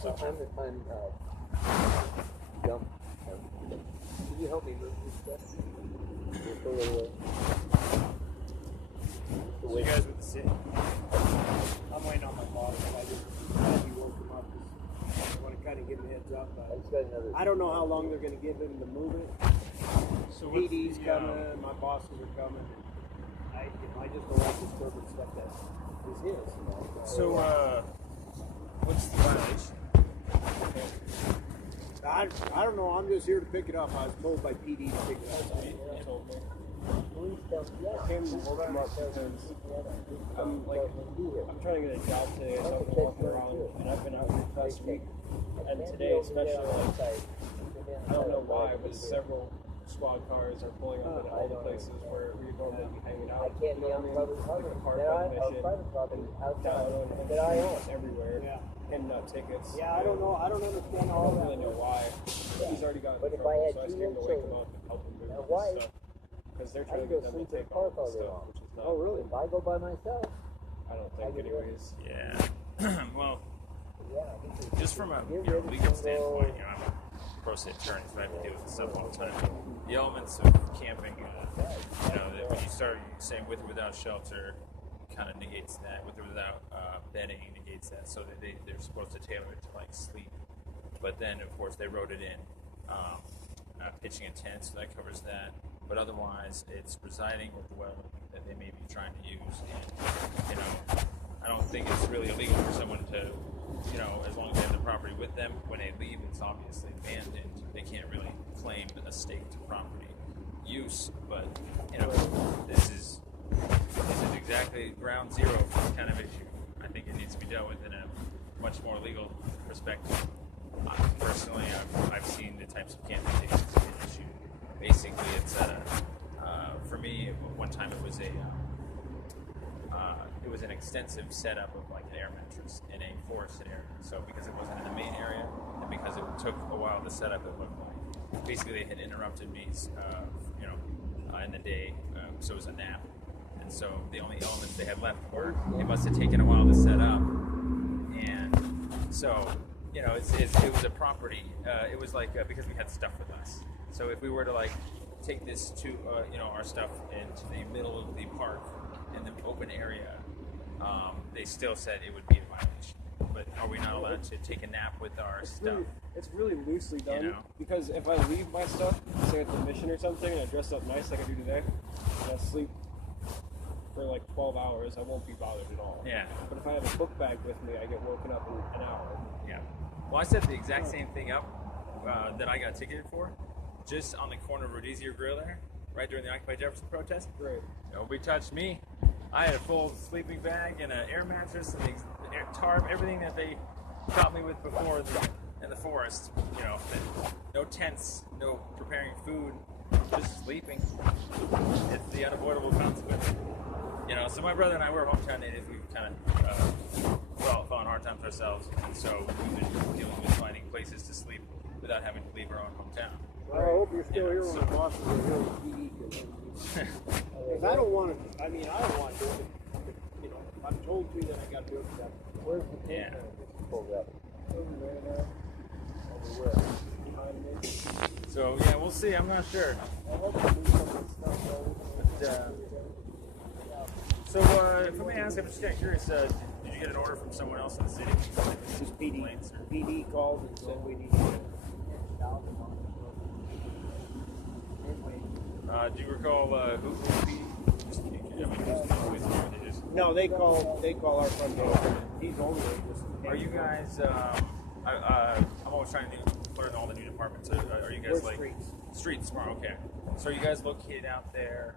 Sometimes I'm dumb. Can you help me move this stuff? Just a little way. So you guys with the city? I'm waiting on my boss. I just woke him up. I want to kind of give him a heads up. I don't know how long they're going to give him to move it. So PD's coming, my bosses are coming. I just don't like disturbing stuff that is his. So, what's the violation? I don't know. I'm just here to pick it up. I was told by PD to pick it up. You told me. I came to woke him up because I'm trying to get a job today, so I've been walking around, and I've been out here last week. And today, especially, I don't know why, but several squad cars are pulling up at all the places where we normally be hanging out. You know what I mean? Like the park mission, and down and everywhere. Handing out tickets. Yeah, I don't know. I don't understand all that. I don't really know why. He's already gotten in trouble, so I just came to wake him up and help him move his stuff. Because they're trying to get them to take all the stuff, which is not. Oh, really? If I go by myself? I don't think, anyways. Yeah. Well, just from a legal standpoint, I'm a pro se attorney, so I have to deal with this stuff all the time. The elements of camping, that when you start saying with or without shelter, kind of negates that. With or without bedding negates that. So that they're supposed to tailor it to like sleep. But then, of course, they wrote it in pitching a tent, so that covers that. But otherwise, it's residing or dwelling that they may be trying to use. And, I don't think it's really illegal for someone to, as long as they have the property with them, when they leave, it's obviously abandoned. They can't really claim a staked property use. But, this is exactly ground zero for this kind of issue. I think it needs to be dealt with in a much more legal perspective. Personally, I've seen the types of camping tickets get issued. Basically, it's for me. One time it was an extensive setup of like an air mattress in a forested area. So because it wasn't in the main area, and because it took a while to set up, it looked like basically they had interrupted me, in the day. So it was a nap, and so the only elements they had left were it must have taken a while to set up, and so. It was a property. It was like because we had stuff with us. So if we were to like take this to our stuff into the middle of the park in the open area, they still said it would be a violation. But are we not allowed to take a nap with our stuff? It's really loosely done because if I leave my stuff, say at the mission or something, and I dress up nice like I do today, and I sleep for like 12 hours, I won't be bothered at all. Yeah. But if I have a book bag with me, I get woken up in an hour. Yeah. Well, I set the exact same thing up that I got ticketed for, just on the corner of Rhodesia Grill there, right during the Occupy Jefferson protest. Great. Nobody touched me. I had a full sleeping bag and an air mattress and the tarp, everything that they caught me with before in the forest. No tents, no preparing food, just sleeping. It's the unavoidable consequence. So my brother and I, we're hometown natives. We've kind of fallen hard times ourselves, and so we've been dealing with finding places to sleep without having to leave our own hometown. Well, I hope you're still here when the bosses are here with PD. Because I don't want to. I don't want to do it. I'm told to that I got to do it. Where's the tent pulled up? Over there. Over where? Behind me. So we'll see. I'm not sure. So if I may ask, I'm just kind of curious. Did you get an order from someone else in the city? Just PD. PD called and said we need to. Do you recall who PD? No, they call our front door. He's only. Are you guys? I'm always trying to learn all the new departments. Are you guys like streets tomorrow? Okay. So are you guys located out there?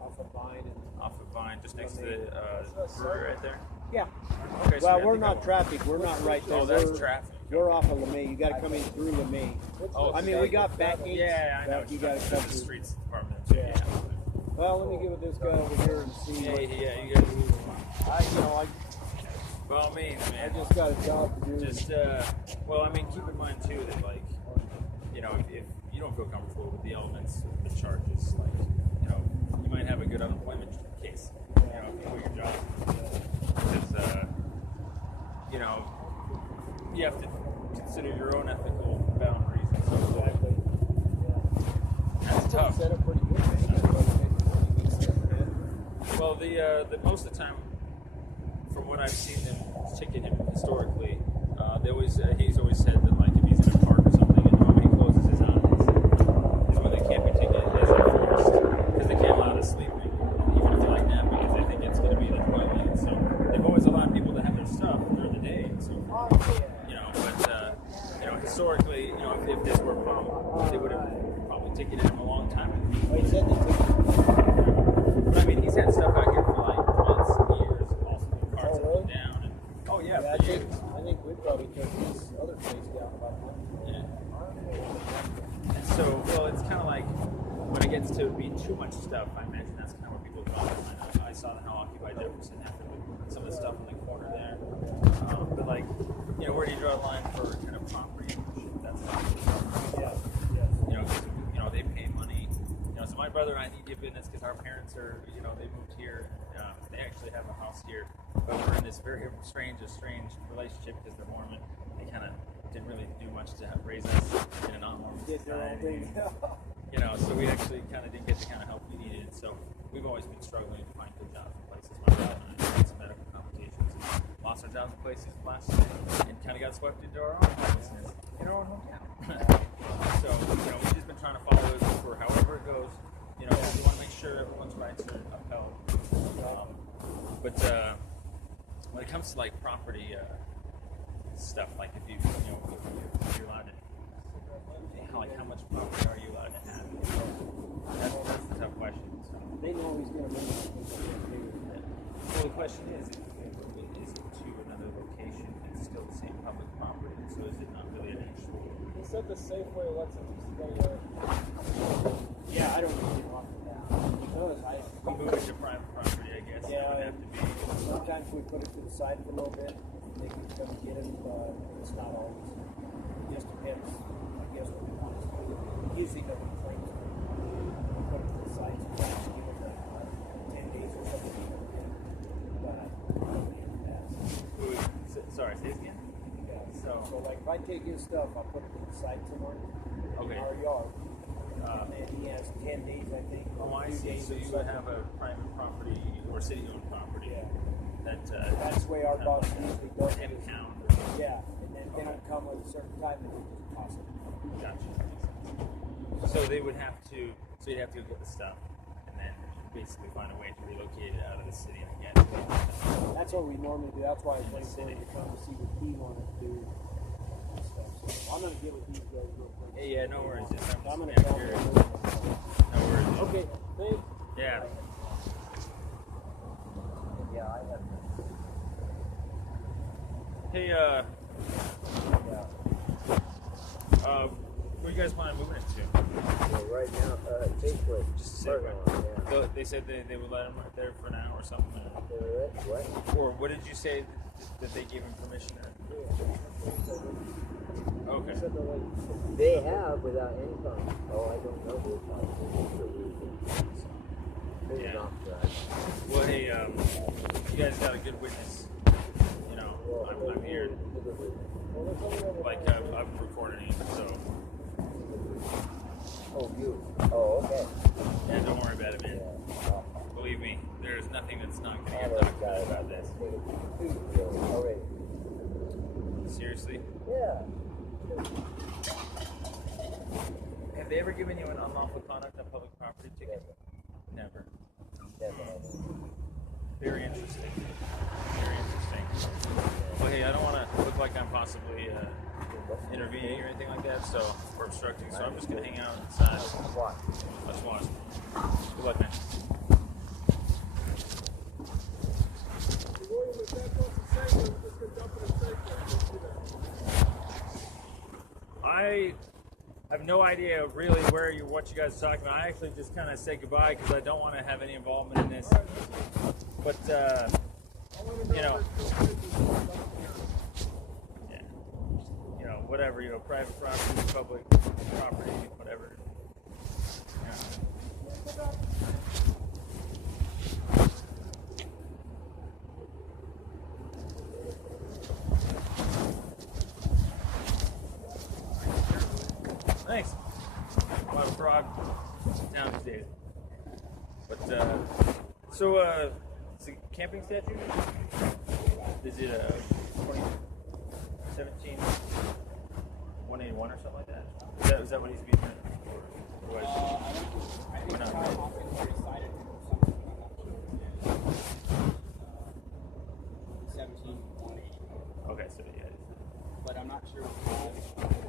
Off of Vine, just next to the brewery right there? Yeah. Okay, so well, we're not traffic. We're not right there. Oh, that's traffic. You're off of LeMay. You got to come in through LeMay. Oh, we got back gates. Yeah, I know. You got to come the streets department. Yeah. Well, let me get with this guy over here and see. Yeah, you guys. Well, I just got a job to do. Just, keep in mind too that if you don't feel comfortable with the elements of the charges, you might have a good unemployment case. If you quit your job, because you have to consider your own ethical boundaries and stuff. Exactly. Yeah. That's tough. Set up pretty good, man. Well, the most of the time, from what I've seen them ticket him historically, he's always said that like if he's in a park or something and when he closes his eyes is when the camping ticket is enforced because they can't allow to sleeping even if they like that because they think it's going to be the toilet. So they've always allowed people to have their stuff during the day and so forth. But historically, if this were a problem, they would have probably ticketed him a long time ago. Well, he said they took. But I mean, he's had stuff out here for like months and years, also the cars Oh, really? down. And, oh yeah, Yeah, for years. I think we probably took this other place down about a month. Yeah. And so, well, it's kind of like when it gets to be too much stuff, I imagine that's kind of where people draw the line. I saw how occupied Jefferson after some of the stuff in the corner there. But like, where do you draw the line for kind of property ownership? That's not they pay money. So my brother and I need to get business because our parents are, they moved here. They actually have a house here, but we're in this very strange relationship because they're Mormon. They kind of didn't really do much to raise us in a non-Mormon society. So we actually kind of didn't get the kind of help we needed. So we've always been struggling to find good jobs in places. My brother and I had some medical complications, lost our jobs in places last year, and kind of got swept into our own homelessness in our own hometown. So we've just been trying to follow it for however it goes. We want to make sure everyone's rights are upheld. But when it comes to like property stuff, like if you're allowed to, like how much property are you allowed to have? That's the tough question. So. They know he's going to move. Well, the question is it to another location? It's still the same public property, so is it not really an issue? He said the Safeway lets him stay there. Yeah, I don't really want that. Because we move it to private property, I guess. Yeah, it would have to be. Sometimes we put it to the side for a little bit. They can come get it, but it's not always. It just depends, I guess, what we want to do. Usually nobody claims it. We put it to the side, sometimes give it 10 days or something. But Sorry, say it again? yeah, So like if I take his stuff, I'll put it to the side somewhere in Okay. our yard. And he has 10 days, I think. Oh, I see. So you would have a private property or city-owned property Yeah. that's the way our boss usually does it. impound. Yeah, and then they don't come with a certain time and they just toss it. Gotcha. So they would have to. So you'd have to go get the stuff, and then basically find a way to relocate it out of the city. I guess. That's what we normally do. That's why I was waiting to come to see what he wanted to do. And stuff. So I'm gonna get with these guys real quick. Hey, yeah, no worries. I'm gonna Yeah, tell curious. them. No worries. Okay, thanks. Yeah. Yeah, I have. Hey, Yeah. where you guys plan on moving it to? Well, right now, Safeway. Just Parking Safeway. lot, yeah. They said they would let him right there for now or something. What? Or what did you say that they gave him permission? Okay. They have without any problem. Oh, I don't know this. Yeah. Well, hey, you guys got a good witness. I'm here. Like, I'm recording it, so. Oh, you. Oh, okay. Yeah, don't worry about it, man. Yeah. Believe me, there's nothing that's not going to get talked about this. Already. Seriously? Yeah. Have they ever given you an unlawful conduct on public property ticket? Never. Definitely. Very interesting. Very interesting. Well, hey, I don't want to look like I'm possibly intervening or anything like that, or obstructing, so I'm just going to hang out inside. Let's watch. Good luck, man. I have no idea really what you guys are talking about. I actually just kind of say goodbye because I don't want to have any involvement in this. But, yeah. Whatever, private property, public property, whatever. Yeah. thanks. I'll have a frog down these days. But, so, it's a camping statue? Is it a 2017 181 or something like that? Is that what he's being done? I think not? Kyle Hawkins already cited him or something. I'm not sure. 17, 180. Okay, so yeah. But I'm not sure if Kyle cited him.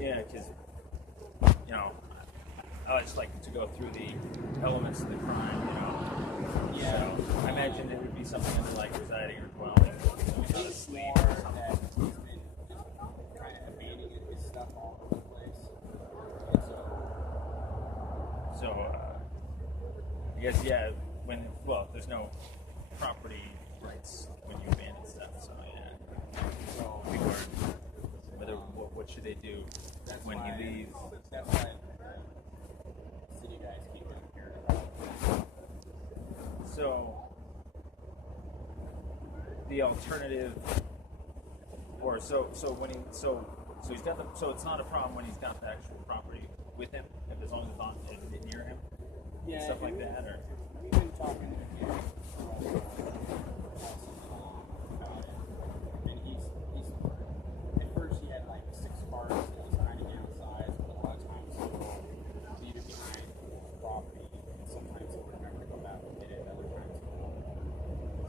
Yeah, because, you know, I just like to go through the elements of the crime, you know. Yeah. So I imagine it would be something under like residing or dwelling, not a sleep or something. That he's been just kind of abandoning his stuff all over the place. And So, I guess, yeah, there's no property rights when you abandon stuff, so yeah. People are, what should they do when he leaves? That's why city guys keep down here. So, the alternative, or so he's got so it's not a problem when he's got the actual property with him, as long as it's on near him, stuff like that, or we've been talking to him about it, and he's at first he had like 6 cars that was kind of downsized, but a lot of times he would leave it behind the property, and sometimes he would remember to go back and get it, other times he won't.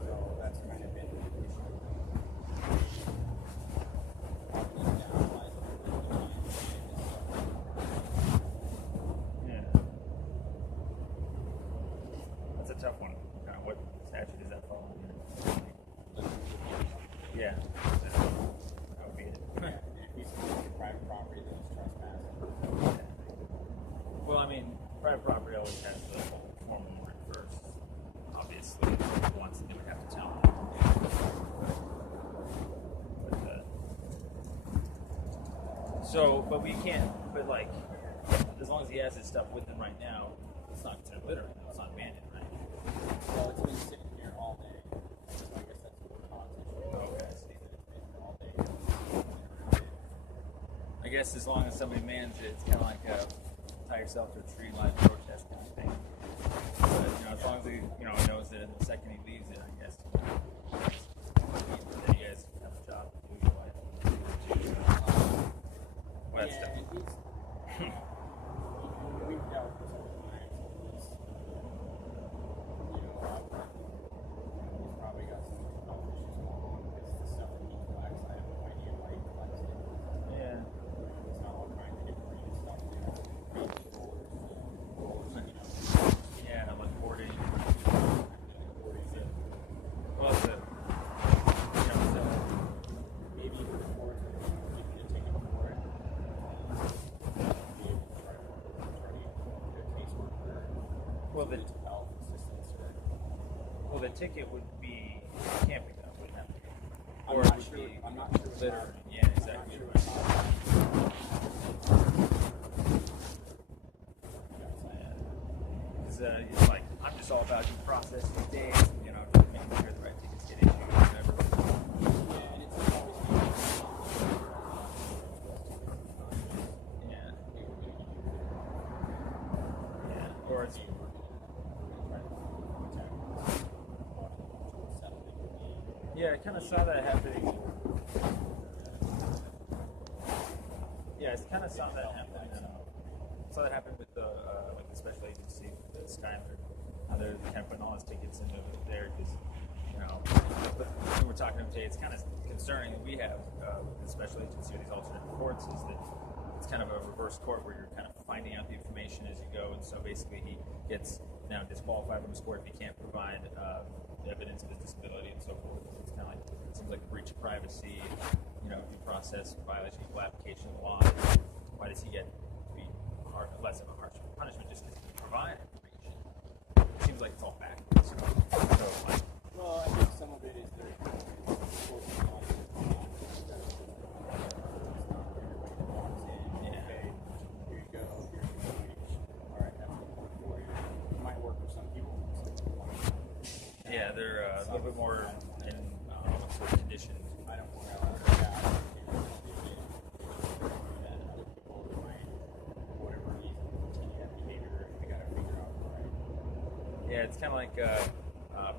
So that's kind of been the issue. yeah, that's a tough one. What statute does that fall under? Yeah, that would be it. If he's private property, then it's trespassing. Well, I mean, private property always has the whole formal warrant first. Obviously, once they would have to tell them. But we can't. But like, as long as he has his stuff with him right now, it's not considered littering. It's not abandoned, right? Well, it's been sitting here all day. So I guess that's what causes it. Okay, I see. It's been all day. I guess as long as somebody mans it, it's kind of like tie yourself to a tree, live protest kind of thing. But as long as he, knows that the second he leaves it, I guess. Then you guys have a job to do. Your wife. Well, that's Yeah, and he's, we've dealt with some times. He's probably got some health issues going on with the stuff that he collects. I have no idea why he collects it. Yeah. It's not all kinds of different stuff. Yeah, like hoarding. Well, it's Maybe if the courts would give you a ticket for it, be able to try to get a caseworker, well, the mental health assistance, the ticket would be camping though, wouldn't it? I'm Or not it would sure. be I'm not sure. littering. Yeah, exactly. It's like, I'm just all about due process these days, just making sure the right tickets get issued or whatever. Yeah, and it's always Yeah. Yeah. Or it's yeah, I kind of saw that happening. Yeah, I kind of saw that happening. Saw that happen with the special agency, the Skyler. How they're kind of putting all his tickets into there because, but when we're talking to him today, it's kind of concerning that we have the special agency or these alternate courts is that it's kind of a reverse court where you're kind of finding out the information as you go, and so basically he gets now disqualified from his court if he can't provide evidence of his disability and so forth. It's kind of like, it seems like a breach of privacy, due process violation, equal application of the law. Why does he get to be less of a harsh punishment just because he can provide information? It seems like it's all backwards. well, I think some of it is their Yeah. Here you go. Here's your wage. All right, that's what work for you. It might work for some people. Yeah, they're a little bit more in sort of conditioned. I don't know. it's kind of like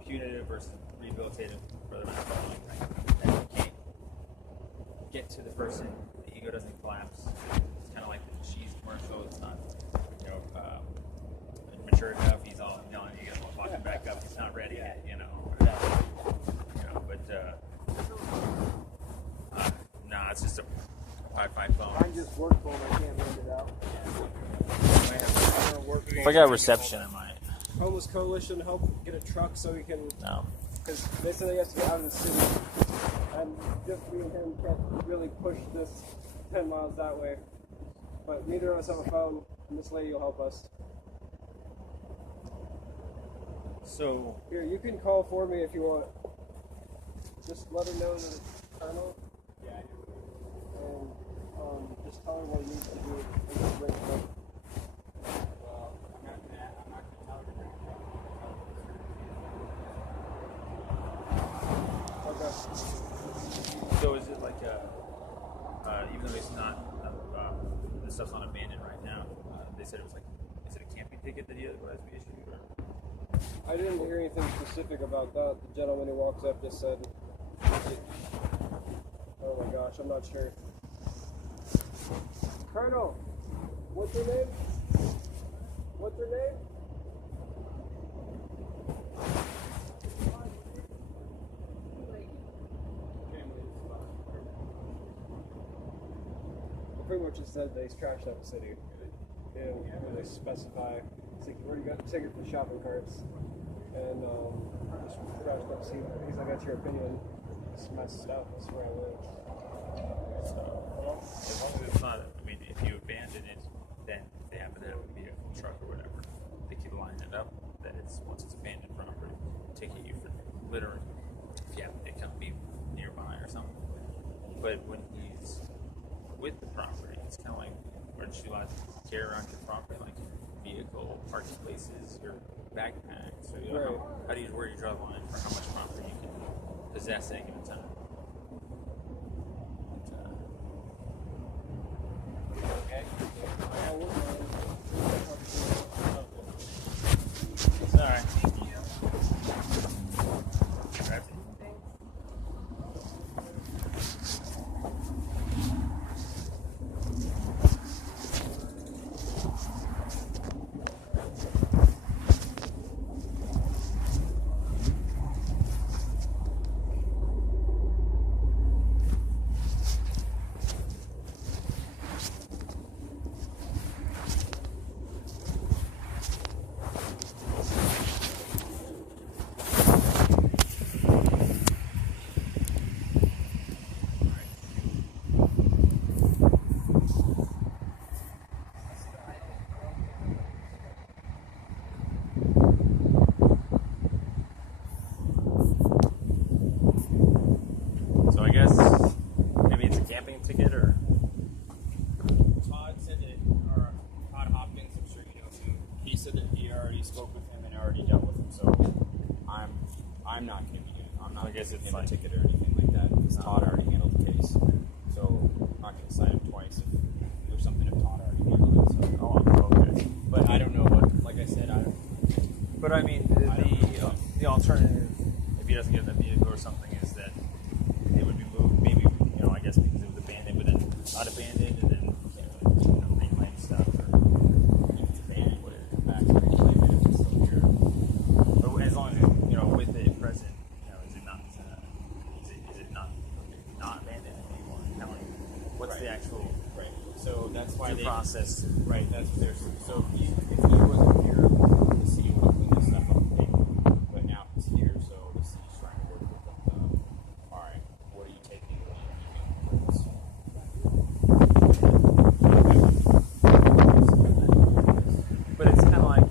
punitive versus rehabilitative for the marathon. And you can't get to the person, the ego doesn't collapse. It's kind of like the cheese commercial. It's not, mature enough. He's all yelling, you get him walking back up. He's not ready yet, Nah, it's just a Wi-Fi phone. Mine just work phone. I can't lend it out. If I got reception, I might. Homeless Coalition help get a truck so we can. No. Because they said he has to get out of the city, and just me and him can't really push this 10 miles that way. But neither of us have a phone, and this lady will help us. So Here, you can call for me if you want. Just let her know that it's Kernel. Yeah, I do. And just tell her what he needs to do. And just bring it up. Well, I'm not gonna tell her right now. Okay. So is it like even though it's not, the stuff's not abandoned right now, they said it was like, is it a camping ticket that he otherwise be issued? Or? I didn't hear anything specific about that. The gentleman who walks up just said, oh my gosh, I'm not sure. Colonel, what's your name? What's your name? Pretty much just said they trashed out the city. They didn't really specify. It's like, where do you got the ticket for shopping carts? And just trashed out the city. He's like, that's your opinion. It's messed up. That's where I live. So, as long as it's not, if you abandon it, then if they happen to have a vehicle, truck, or whatever, they keep lining it up, that it's, once it's abandoned property, taking you for littering, if you happen to come be nearby or something. But when he's with the property, it's kind of like, aren't you allowed to carry around your property, like vehicle, parking places, your backpacks, or how do you, where do you draw the line for how much property you can possess at a given time? Okay. Sorry. So I guess maybe it's a camping ticket, or Todd said that, or Todd Hopkins, I'm sure you know him. He said that he already spoke with him and already dealt with him. So I'm not going to be doing. I'm not I guess giving it's him like- a ticket or anything like that because Todd already handled the case. So I'm not going to sign him twice if there's something if Todd already handled it. So, okay. but I don't know what. Like I said, I don't. But I mean, the alternative, if he doesn't get in the vehicle or something, is that it would be moved. Maybe I guess because it was abandoned, but then not abandoned, and then reclaim stuff. Or If it's abandoned, would it come back to reclaim it if it's still here? but as long as with it present, is it not abandoned anymore? What's Right. the actual Right. So that's why due process? Right, that's what there's. So if he wasn't here, the city would have cleaned this stuff up and paid him. But now he's here, so the city's trying to work with them. All right, what are you taking? What are you keeping? But it's kind of like,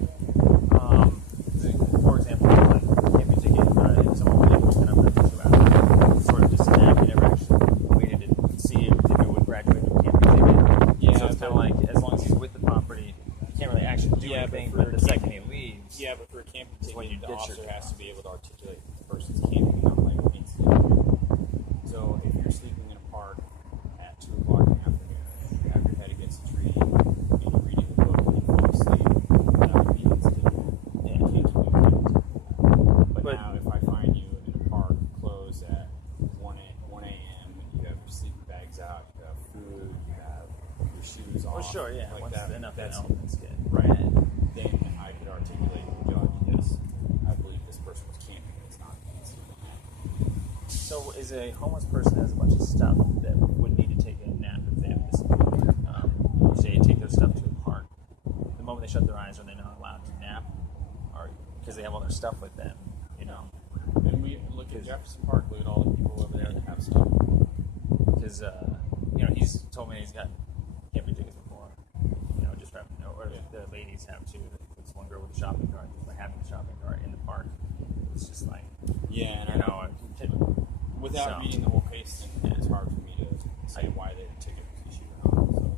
for example, like camping ticket. If someone was kind of issue out, sort of just an act, you never actually waited to see if it would graduate to a camping ticket. Yeah, So it's kind of like, as long as he's with the property, you can't really actually do anything But now, if I find you in a park closed at 1 a.m. and you have your sleeping bags out, you have food, you have your shoes off, well, sure, yeah. like Once that, enough that's elements get right. Then I could articulate, John, yes, I believe this person was camping. It's not. So, is a homeless person that has a bunch of stuff that would need to take a nap if they have this? Say, take their stuff to a park. The moment they shut their eyes, are they not allowed to nap, or because they have all their stuff with them? You know, And we look at Jefferson Park. Look at all the people over there that have stuff. because he's told me he's got camping tickets before. Just for or the ladies have too. This one girl with a shopping cart, just like having a shopping cart in the park. It's just like Without reading the whole case, it's hard for me to say why they took it issue or not. So.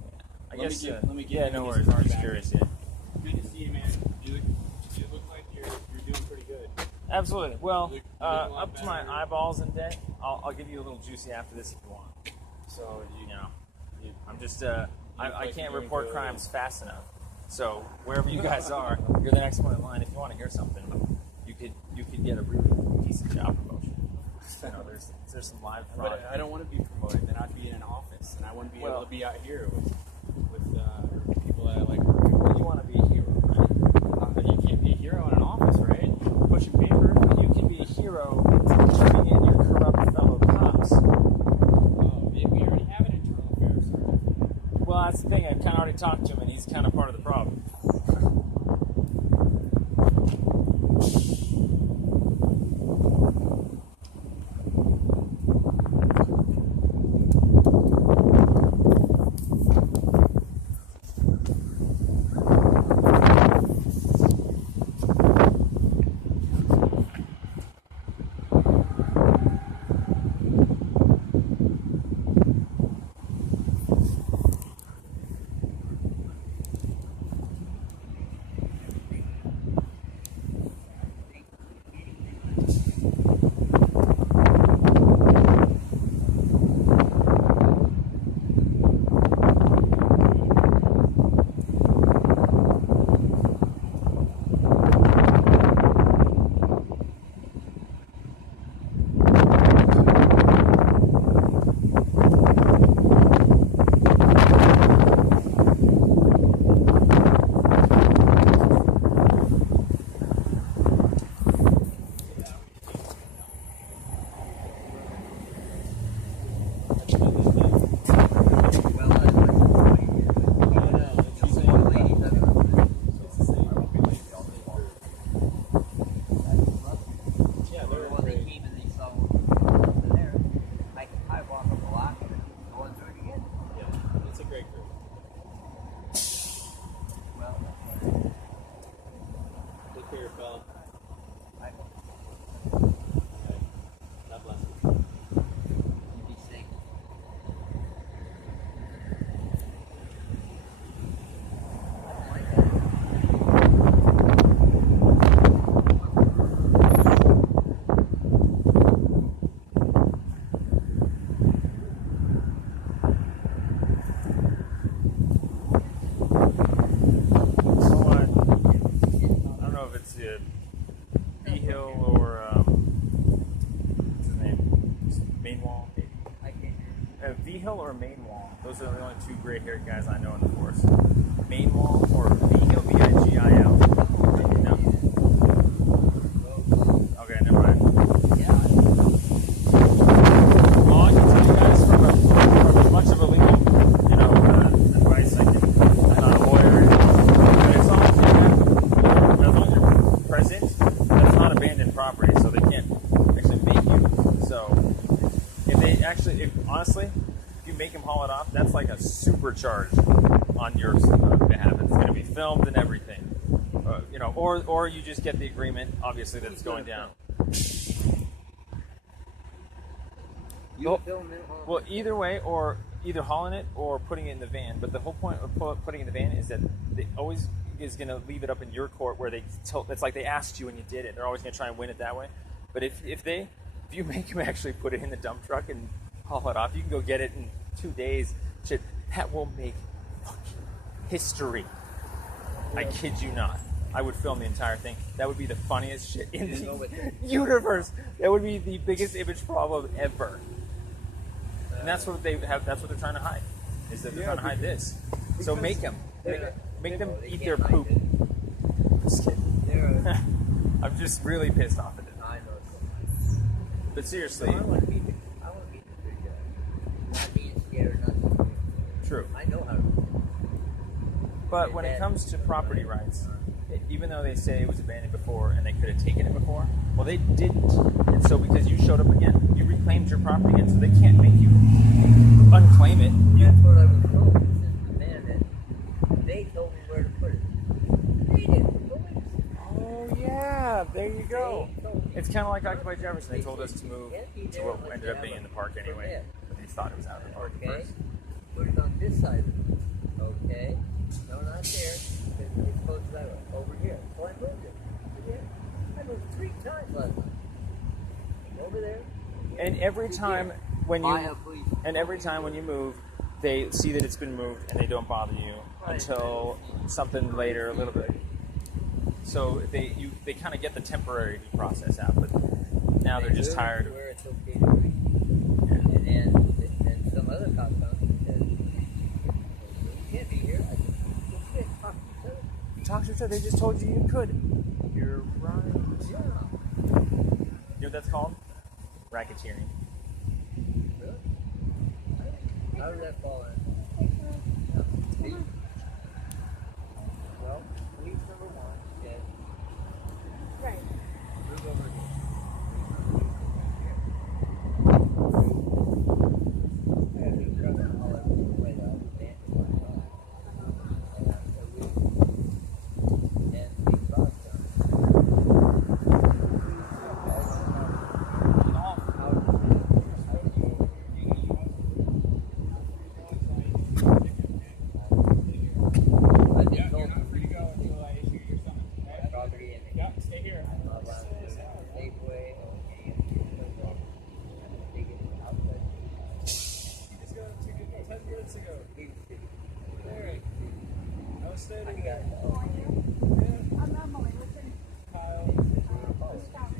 I guess. Let me get yeah, no worries. I'm just curious. Yeah. Good to see you, man. You look like you're doing pretty good. Absolutely. Well, You look a lot up to my better. eyeballs in debt. I'll give you a little juicy after this if you want. So I'm just look I like can't you're report doing crimes fast enough. So wherever you guys are, you're the next one in line. If you want to hear something, you could get a really decent job promotion. There's some live fraud. But I don't want to be promoted. Then I'd be in an office, and I wouldn't be able to be out here with people that I like working with. You want to be a hero, right? You can't be a hero in an office, right? Pushing paper. You can be a hero turning in your corrupt fellow cops. Oh, we already have an internal affairs. Well, that's the thing. I've kind of already talked to him, and he's kind of part of the problem. Or main wall. Those are the only two gray-haired guys I know in the force. Main wall or Vigil, V-I-G-I-L. No. Okay, never mind. Well, I can tell you guys from as much of a legal, advice I can. I'm not a lawyer. But as long as you're present, that's not abandoned property, so they can't actually make you. So, honestly, you make him haul it off, that's like a supercharge on your behalf. It's going to be filmed and everything, or you just get the agreement, obviously, that it's going down. Well, either way, or either hauling it or putting it in the van. But the whole point of putting it in the van is that they always is going to leave it up in your court where it's like they asked you and you did it. They're always going to try and win it that way. But if you make them actually put it in the dump truck and haul it off, you can go get it in 2 days. Shit, that will make fucking history. I kid you not. I would film the entire thing. That would be the funniest shit in the universe. That would be the biggest image problem ever. And that's what they have. That's what they're trying to hide. Is that they're trying to hide this? So make them eat their poop. I'm just kidding. I'm just really pissed off at it. I know. But seriously, I want to be the good guy. Not being scared, not true. I know how to. But when it comes to property rights, even though they say it was abandoned before and they could have taken it before, well, they didn't. And so because you showed up again, you reclaimed your property again, so they can't make you unclaim it. That's what I was told. This is the man that they told me where to put it. Read it. Oh, yeah, there you go. It's kind of like Occupy Jefferson. They told us to move to what ended up being in the park anyway. But they thought it was out of the park at Okay. first. Put it on this side of it. Okay. No, not there. It's supposed to be over here. So I moved it. Yeah. I moved 3 times last night. Over there. And every time when I you have police. move, they see that it's been moved and they don't bother you until something later, a little bit. So they kind of get the temporary due process out, but now they're just tired of. Where it's okay to read. And then some other cop comes and says, "You can't be here." I said, "Let's get talk to each other." Talk to each other. They just told you you could. You're right. Yeah. You know what that's called? Racketeering. Really? How did that fall in? See? Well, police number 1 said, Right. move over here. I had to grab it all over the way that I was dancing my phone. And so we brought some. I've been told to Free to go until I issue your summons. Okay? property and Yep, stay here. Safeway. They get it outside. You just got to 10 minutes ago. Larry, I was staying I in got there. it. I'm Emily. Listen. Kyle, Stop.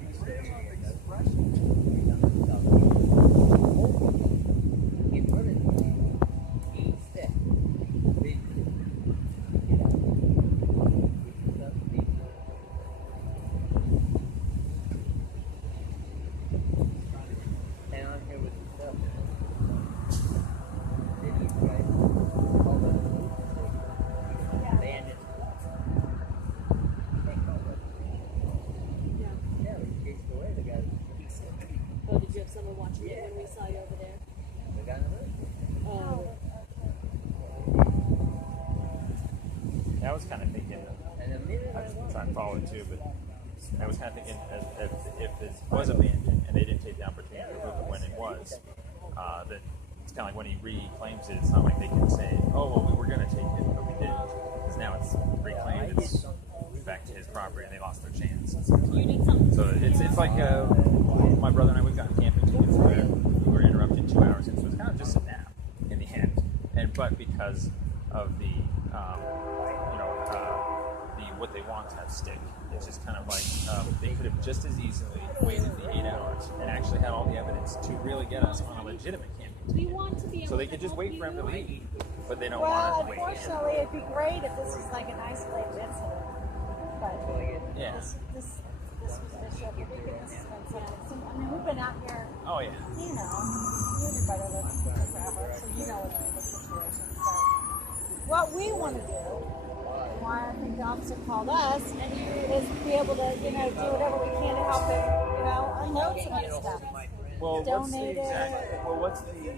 you were staying on the express. In front of me, he said, big and I'm here with the stuff. Then these guys call that bandits. They call that. Yeah, we chased away the guys. Oh, did you have someone watching it when we saw you over there? The guy in the hood. Oh, I was kind of thinking. And the minute I I was walked, trying to follow it too, but I was kind of thinking if it was abandoned and they didn't take the opportunity to remove it when it was, that it's kind of like when he reclaims it, it's not like they can say, oh, well, we were going to take it, but we didn't. Because now it's reclaimed, it's back to his property, and they lost their chance. you did something. So it's like my brother and I, we've gone camping tickets where we were interrupted 2 hours in, so it's kind of just a nap in the end. But because of the what they want to have stick, it's just kind of like they could have just as easily waited the 8 hours and actually had all the evidence to really get us on a legitimate camping We ticket. want to be able So they to could just help wait for him to you. leave, but they don't Well, want to wait. unfortunately, it'd be great if this was like an isolated incident. But Yeah. this was Bishop. I think this has been something. I mean, we've been out here, Oh yeah. you know, you and your brother live forever, so you know the situation. So, what we want to do, why I think the officer called us, is be able to, do whatever we can to help him, unload some of this stuff. Well, Donate what's the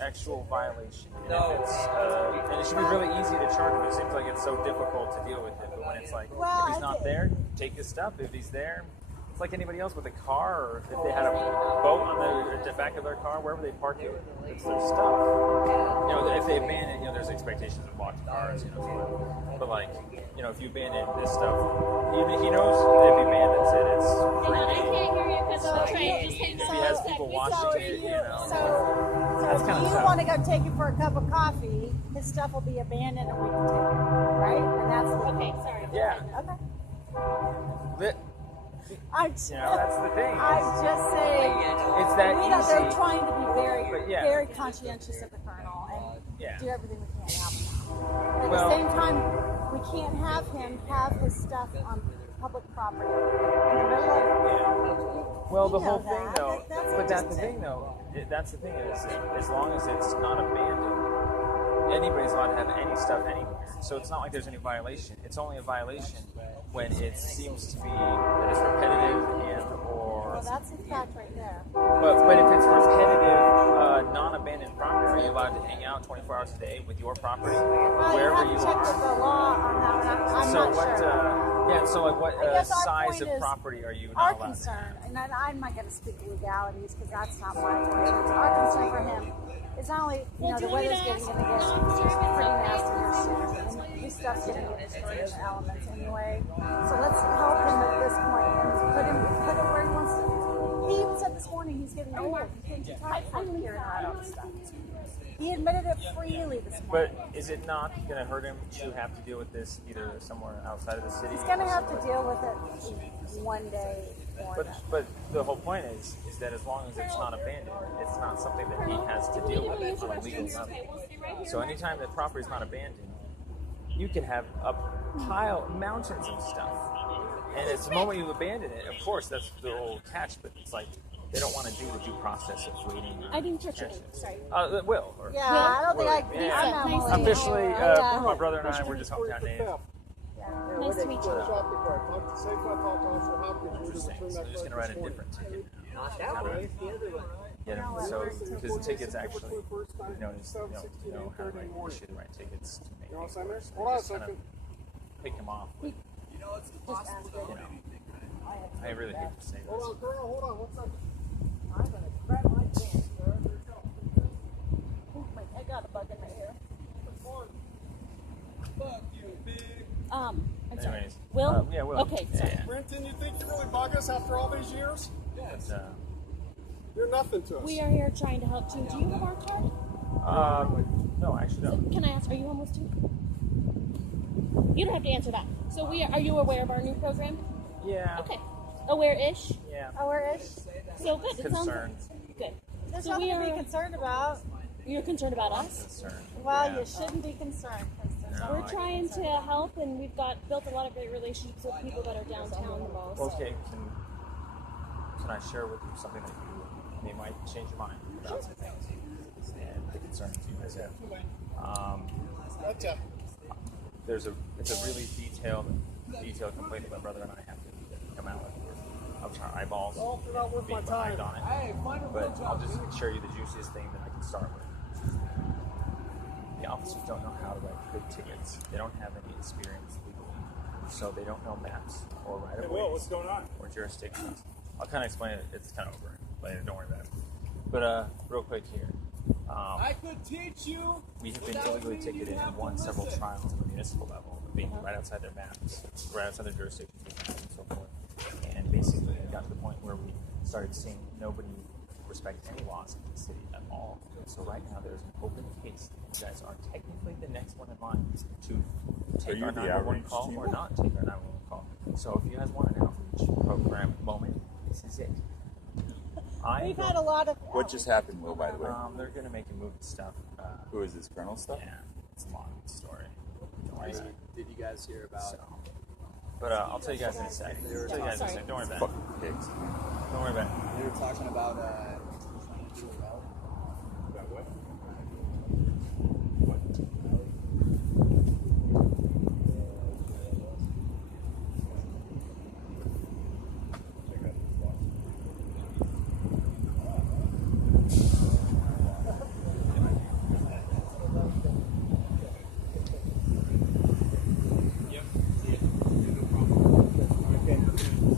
actual violation? And if it's, and it should be really easy to charge him. It seems like it's so difficult to deal with it. But when it's like, Well, if he's not there, take his stuff. If he's there, it's like anybody else with a car, or if they had a boat on the back of their car, wherever they park it, it's their stuff. If they abandon, there's expectations of locked cars, but like, if you abandon this stuff, even he knows if he abandons it, it's Hang free on, I game. can't hear you because of the train. Just hang If he on. has has people watching it, you know. So That's if kinda you tough. want to go take him for a cup of coffee, his stuff will be abandoned and we can take it, right? And that's Okay, sorry. Yeah. okay. Lit- I'm You know, that's the thing. I'm just saying. It's that We know they're easy. trying to be very, But yeah. very conscientious of the Kernel and Yeah. do everything we can to help him out. But Well- at the same time, we can't have him have his stuff on public property in the middle of. Well, we the know whole thing, that. though, That's but that's the just thing, though. That's the thing is, as long as it's not abandoned, anybody's allowed to have any stuff anywhere. So it's not like there's any violation. It's only a violation when it seems to be that it's repetitive Well, or. that's a fact right there. But if it's repetitive, non-abandoned property, are you allowed to hang out 24 hours a day with your property Well, wherever you you have to check with are? the law on that one. I'm So not what? sure. Yeah. So like, what I guess our size point of is property are you Our not allowed? to concern, and I'm not going to speak legalities because that's not my portion. Our concern for him is not only, the weather's getting going to get pretty nasty here soon, and his stuff's going to get destroyed in the elements anyway. So let's help him at this point and put him where he wants to. He even said this morning he's getting old. He's getting too tired from hearing all that stuff. He admitted it freely this morning. But is it not going to hurt him to have to deal with this either somewhere outside of the city? He's going to have to deal with it one day or another. But the whole point is that as long as it's not abandoned, it's not something that he has to deal with on a legal level. So anytime that property is not abandoned, you can have a mountains of stuff. And it's the moment you abandon it, of course, that's the old catch, but it's like they don't want to do the due process of waiting. I didn't catch your name. Sorry. Will. Or, Yeah, I don't think I. Yeah. I'm not Nice willing to Officially, meet you. my brother and I were just hometown names. Nice to meet you. Interesting. So they're just going to write a different ticket. Not that way, it's the other way. You know, so because tickets actually, notice, know how to issue the right tickets to make things worse. They just kind of pick them off. With, I really hate to say this. Hold on, one second. I'm going to grab my pants, sir. Oh, I got a bug in my ear. I'm sorry. Anyways, Will? yeah, Will. Okay, sorry. Yeah. Brenton, you think you really bug us after all these years? But, You're nothing to us. We are here trying to help too. Do you have our card? no, actually, no. Can I ask, are you homeless too? You don't have to answer that. So are you aware of our new program? Yeah. Okay. Aware-ish? Yeah. Our-ish. So good. It sounds Concerned. good. There's So nothing we to be are, concerned about. you're concerned about us? Concerned. Well, Yeah. you shouldn't be concerned. 'Cause there's No. nothing We're trying to help, and we've built a lot of great relationships with people that are downtown the most. Okay, can I share with you something that they might change your mind about some things and the concerns you guys have? Gotcha. It's a really detailed complaint that my brother and I have to come out with. I'm trying eyeballs you're not worth being my behind time. on it. But I'll just share you the juiciest thing that I can start with. The officers don't know how to write good tickets. They don't have any experience legally, so they don't know maps or right of ways. What's going on? Or jurisdictions. I'll kind of explain it. It's kind of over later. Don't worry about it. But real quick here. I could teach you. We have been illegally ticketed and won several trials at the municipal level, being right outside their maps, right outside their jurisdictions, and so forth. And basically, it got to the point where we started seeing nobody respect any laws in the city at all. So right now, there's an open case. You guys are technically the next one in line to take our 911 call or not take our 911 call. So if you guys want an outreach program moment, this is it. We've had a lot of. What just happened, Will, by the way? They're going to make him move the stuff. Who is this, Kernel stuff? Yeah, it's a long story. Don't worry about it. Did you guys hear about? So, but I'll tell you guys in a sec. Don't worry about it. Fucking pigs. Don't worry about it. They were talking about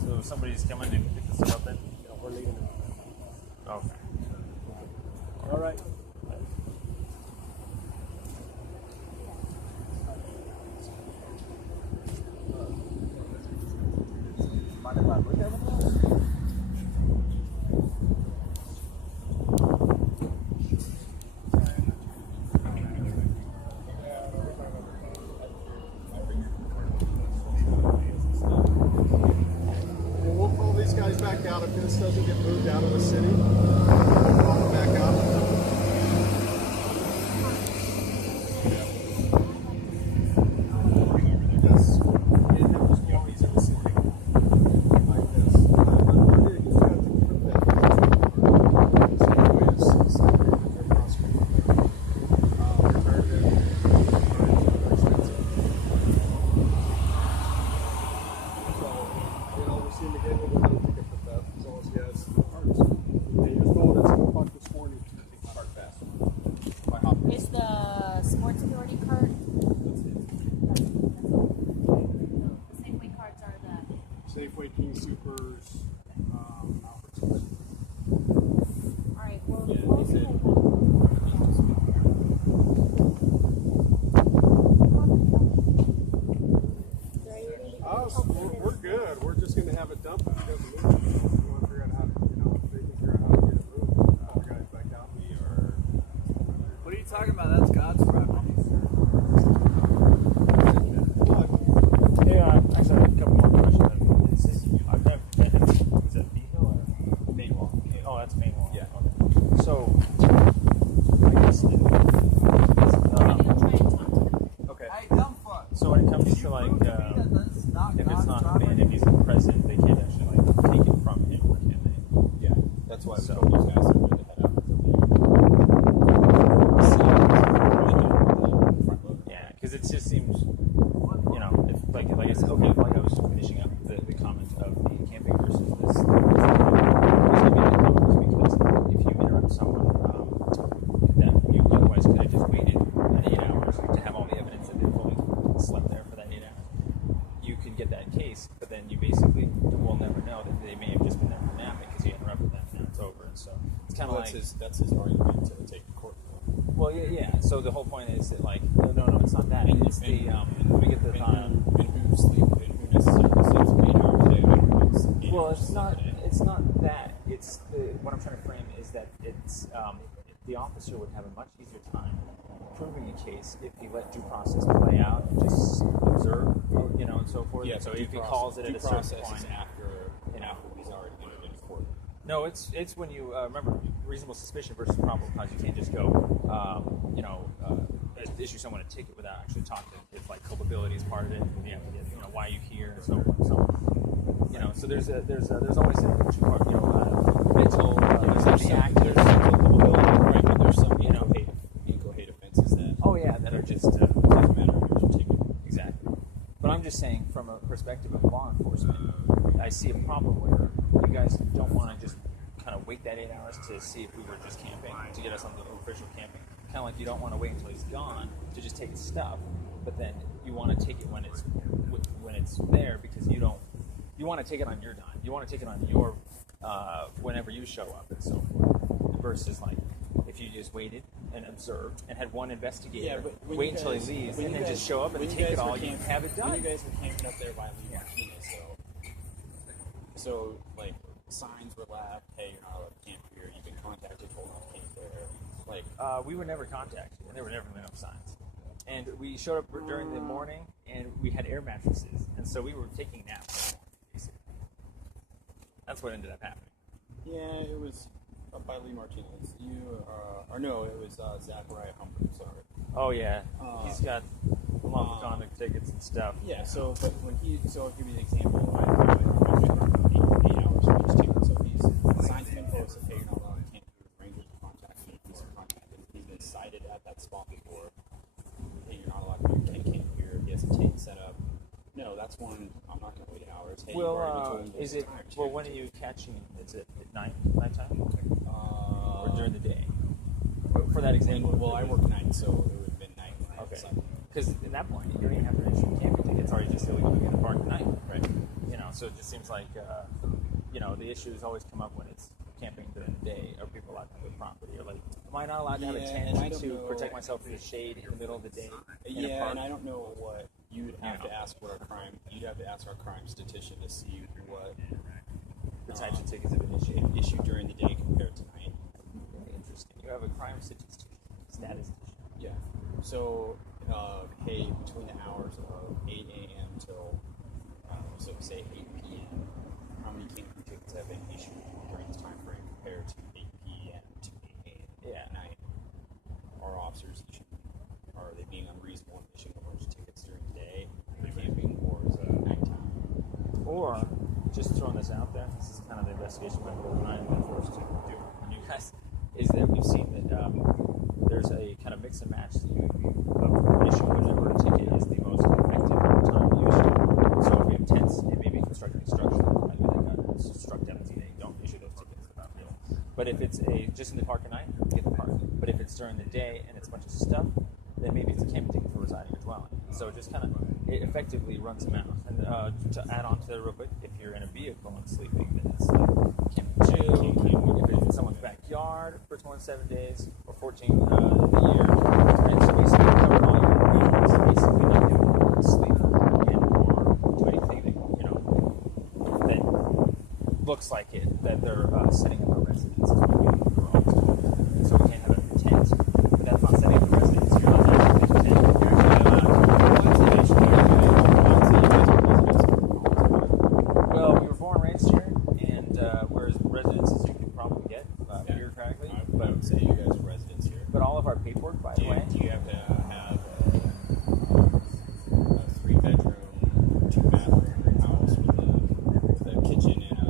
So somebody's coming to pick this up then? We're leaving. Okay. guys back out if this doesn't get moved out of the city. Follow back out. Yes. We didn't have just ponies in the city like this. You just got to put that same way as celebrated across from alternative. So, you know, we seem to get able to ticket for theft as long as he has parts. And he was told at 7 o'clock this morning to take the card fast. By hopping. Is the sports security card? The Safeway cards are the. Safeway, King Supers, Albert's. All right. Well, Yeah, we'll he said- We're good. We're just going to have it dumped if it doesn't move. We want to figure out how to, you know, they can figure out how to get it moved. Other guys back out. What are you talking about? That's God's property. Yeah, actually, I have a couple more questions. Is this, I've never been in, is that Beagle or? Main wall. Oh, that's main wall. Yeah. Okay. So, I guess, I'm trying to talk to them. okay. Hey, dumb fuck. So when it comes Can to you like, prove to me that this is not if it's God's not property? abandoned, if he's the president, they can't actually like take it from him, or can they? Yeah, that's why we So- told these guys to really head out. Yeah, because it just seems, you know, if, like I said, okay, like I was finishing up the comment of the camping versus this. There's gonna be that conflict because if you interrupt someone, that you otherwise could have just waited 8 hours to have all the evidence that they fully slept there for that 8 hours. You can get that case, but then you basically will never know that they may have just been there for a nap because you interrupted them and it's over. And so it's kind of like That's his argument to take to court. well, yeah. So the whole point is that like no, it's not that. It's the let me get the thought out. And who sleep and who necessarily sleeps 8 hours a day. Well, it's not that. It's what I'm trying to frame is that it's the officer would have a much easier time proving a case if he let due process play out and just observe, you know, and so forth. Yeah, so due if he process- calls it at due a certain process point. is after he's already entered into court. No, it's when you remember reasonable suspicion versus probable cause. You can't just go, issue someone a ticket without actually talking if like culpability is part of it. You have to get, you know, why are you here and so forth. So, you know, so there's always a mental there's the act, there's mental culpability, Right, but there's some you know, hate offenses that oh yeah, that are just doesn't matter who you're taking. exactly. But I'm just saying, from a perspective of law enforcement, I see a problem where you guys don't want to just kind of wait that 8 hours to see if we were just camping, to get us on the official camping. Kind of like you don't want to wait until he's gone to just take his stuff, but then you want to take it when it's there because you want to take it on your dime. You want to take it on your whenever you show up and so forth. Versus like if you just waited and observed and had one investigator Yeah, but when wait you until guys- he leaves when and you then guys- just show up and when you take guys it were all, you camp- have it done. When you guys were camping up there by Lee Martinez, so like signs were left, hey, you're not allowed to camp here, you've been contacted, told not to camp there. Like We were never contacted, and there were never enough signs. And we showed up during the morning, and we had air mattresses, and so we were taking naps. Basically, that's what ended up happening. yeah, it was up by Lee Martinez. Or no, it was Zachariah Humphrey, sorry. Oh yeah, Uh, he's got lawful conduct tickets and stuff. Yeah, so but so I'll give you an example. I went 8 hours for each ticket. So these signs have been posted, hey, you're not allowed to camp here. Rangers to contact me, police are contacted. He's been cited at that spot before. Hey, you're not allowed to camp here. He has a tent set up. No, that's one. I'm not going to wait hours. Hey, you've already been told Is there's it a time to well? When are camp. you catching? Is it at nighttime, or during the day? For that example. Well, I work night, so it would have been night when I Okay. decided. Because in that point, you don't even have to issue camping tickets, or you just illegal to be in the park at night. Right. You know, so it just seems like, the issues always come up when it's camping during the day. Are people allowed to have a property? Or like, am I not allowed to have a Yeah, and I tent don't to know. protect myself from the shade in the middle of the day? in a Yeah, park? and I don't know what you'd have Yeah. to ask what our crime. You'd have to ask our crime statistician to see what The types of tickets have been issued. issued during the day compared to night. Very interesting. You have a crime statistician. Yeah. So, hey, between the hours of 8 a.m. till, so say 8 p.m., how many camping tickets have Or just throwing this out there, this is kind of the investigation my brother and I have been forced to do on you guys, is that we've seen that there's a kind of mix and match of issue whatever ticket is the most effective time use. So if we have tents, it may be constructing structure that got struck down at they don't issue those tickets. But if it's just in the park at night, get the park. But if it's during the day and it's a bunch of stuff, then maybe it's a camping ticket for residing or dwelling. So it just kind of, it effectively runs them out. And to add on to that real quick, if you're in a vehicle and sleeping, then it's like camping 2. If it's in someone's backyard for 27 days or 14 in the year, and so basically cover all your needs. Basically not able to sleep and or do anything that, that looks like it, that they're setting up a residence. So we can't have a tent, but that's not setting up a residence. You're not actually a tent. You're actually well, we were born and raised here, and whereas residences you can probably get bureaucratically. I would say you guys are residents here. But all of our paperwork, by the way. Do you have to have a 3-bedroom, 2-bathroom house with a kitchen and a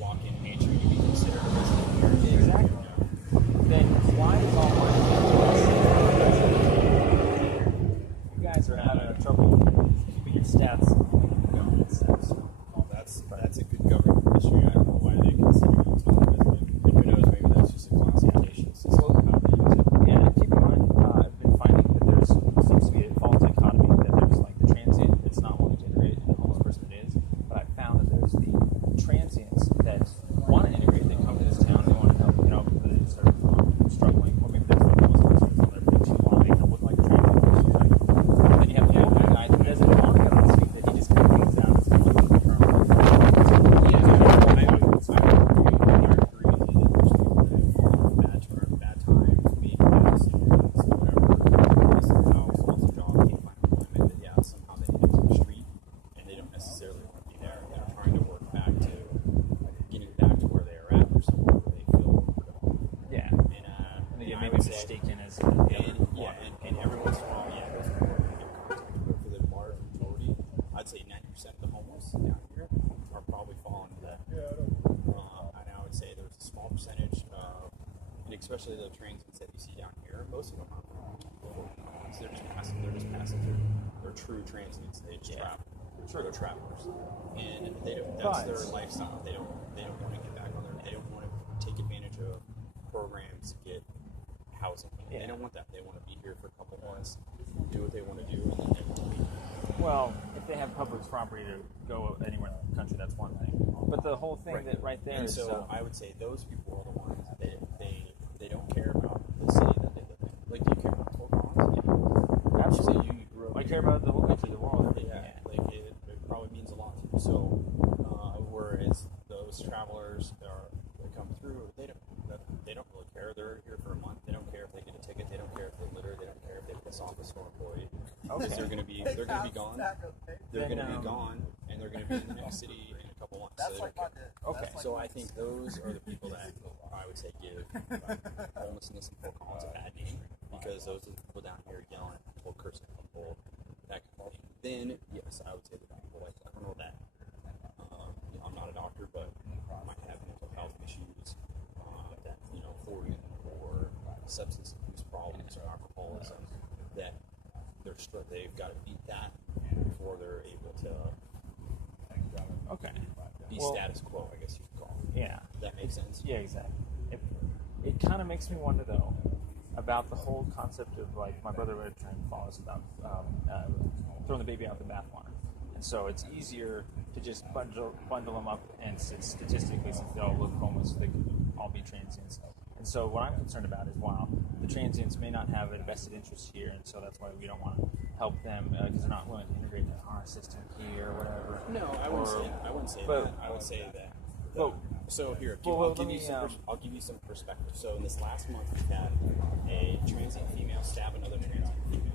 walk-in pantry to be considered a resident here? Exactly. Then why is all my you guys are having trouble keeping your stats going? Well, that's a good government issue. I don't know why they consider you a resident. And who knows, maybe that's just a classification system. How they use it. Yeah, keep in mind, I've been finding that there's seems to be a false dichotomy that there's like the transient that's not wanting to integrate and the homeless person that is. But I found that there's the transients that want to integrate, they come to this town, they want to help, but they start struggling. Or maybe there's the homeless person that's there for too long, they come with like a transient person. Right? Then you have the old guy that doesn't want to go to the street, that he just kind of hangs out and stuff. Especially the transients that you see down here, most of them are they're just passing through. They're true transients. They just travel. They're travelers, and they don't. That's their lifestyle. They don't want to get back on their. They don't want to take advantage of programs to get housing. They don't want that. They want to be here for a couple months, do what they want to do, and then they want to leave. Well, if they have public property to go anywhere in the country, that's one thing. But the whole thing that right there and is. So I would say those people are the ones that they don't care about the city that they live in. Like, do you care about Fort Collins? Yeah. Absolutely. You grew up I care about the whole country, the world, everything. Yeah, like it probably means a lot to you. So, whereas those travelers that come through, they don't really care. They're here for a month. They don't care if they get a ticket. They don't care if they litter. They don't care if they piss off a store employee. Because they're gonna be gone. They're gonna be gone, and they're gonna be in the next city in a couple months. That's so like my dad. okay, so I think those are the people that I would say give homelessness in Fort Collins a bad name, because those are the people down here yelling, people cursing, people that kind of thing. Then yes, I would say the people like I don't know that. I'm not a doctor, but might have mental health issues, that hoarding or substance abuse problems or alcoholism, that they've got to beat that before they're able to be status quo, I guess you could call it. Yeah. Does that make sense? Yeah, exactly. It kind of makes me wonder, though, about the whole concept of, like, my brother would try and follow us about throwing the baby out the bathwater. And so it's easier to just bundle them up, and statistically, since they all look homeless, they could all be transients. And so what I'm concerned about is, while the transients may not have a vested interest here, and so that's why we don't want to help them, because they're not willing to integrate in our system here or whatever. No, I wouldn't say that. I would say that. So here, I'll give you some perspective. So in this last month, we had a transient female stab another transient female.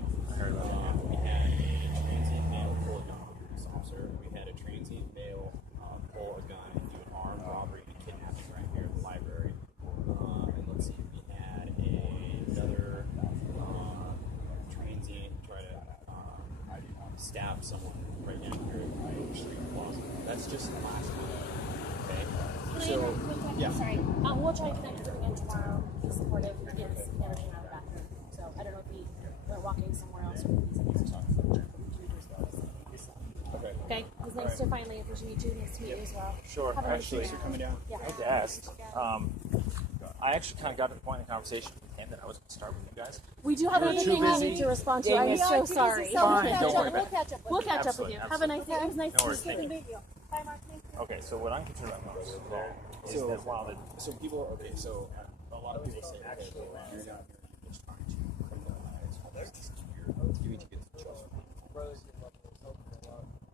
We had a transient male pull a gun on a police officer. We had a transient male pull a gun and do an armed robbery and kidnapping right here in the library. And let's see, we had another transient try to stab someone right down here at the street plaza. That's just Yeah. Sorry. We'll try to connect with him again tomorrow. He's supportive. He gets everything out of the bathroom. So I don't know if he went walking somewhere else or if he's in here talking. Okay. It was nice to finally officially meet you. Nice to meet you as well. Sure. Have a nice Actually, day. Coming down. Yeah. I had to ask. I actually kind of got to the point in the conversation with him that I was going to start with you guys. We do have You're another too thing we busy. need to respond to. Dang I'm it. so sorry. Fine, don't worry about We'll it. catch up. We'll catch up with Absolutely, you. Have a nice day. It was nice No to worries. meet you. Meet you. Bye, Mark. Thank you. Okay, so what I'm concerned about most of all is So- that while the So people, okay, so a lot of people say, actually, you're not here just trying to criminalize homelessness. You need to get the trust.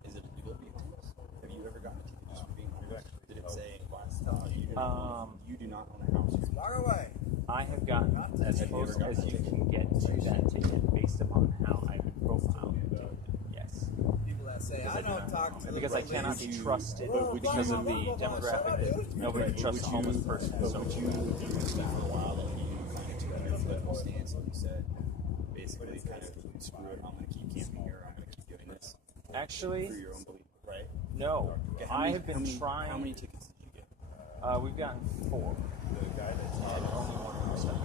Is it a legal offense? Have you ever gotten a ticket just for being homeless? Did it say, you do not own a house? I have gotten as close as you can get to that ticket based upon how I've been profiled. Yes. People that say, I don't talk to Because I cannot be trusted because of the demographic. Nobody can trust a homeless person. So Would you use that for a while and you kind of took a political stance and you said, basically, kind of, screw it, I'm going to keep camping here, I'm going to keep doing this actually, for your own belief, right? no. Okay, I have been How many trying. tickets did you get? We've gotten 4. The guy that's only one stuff.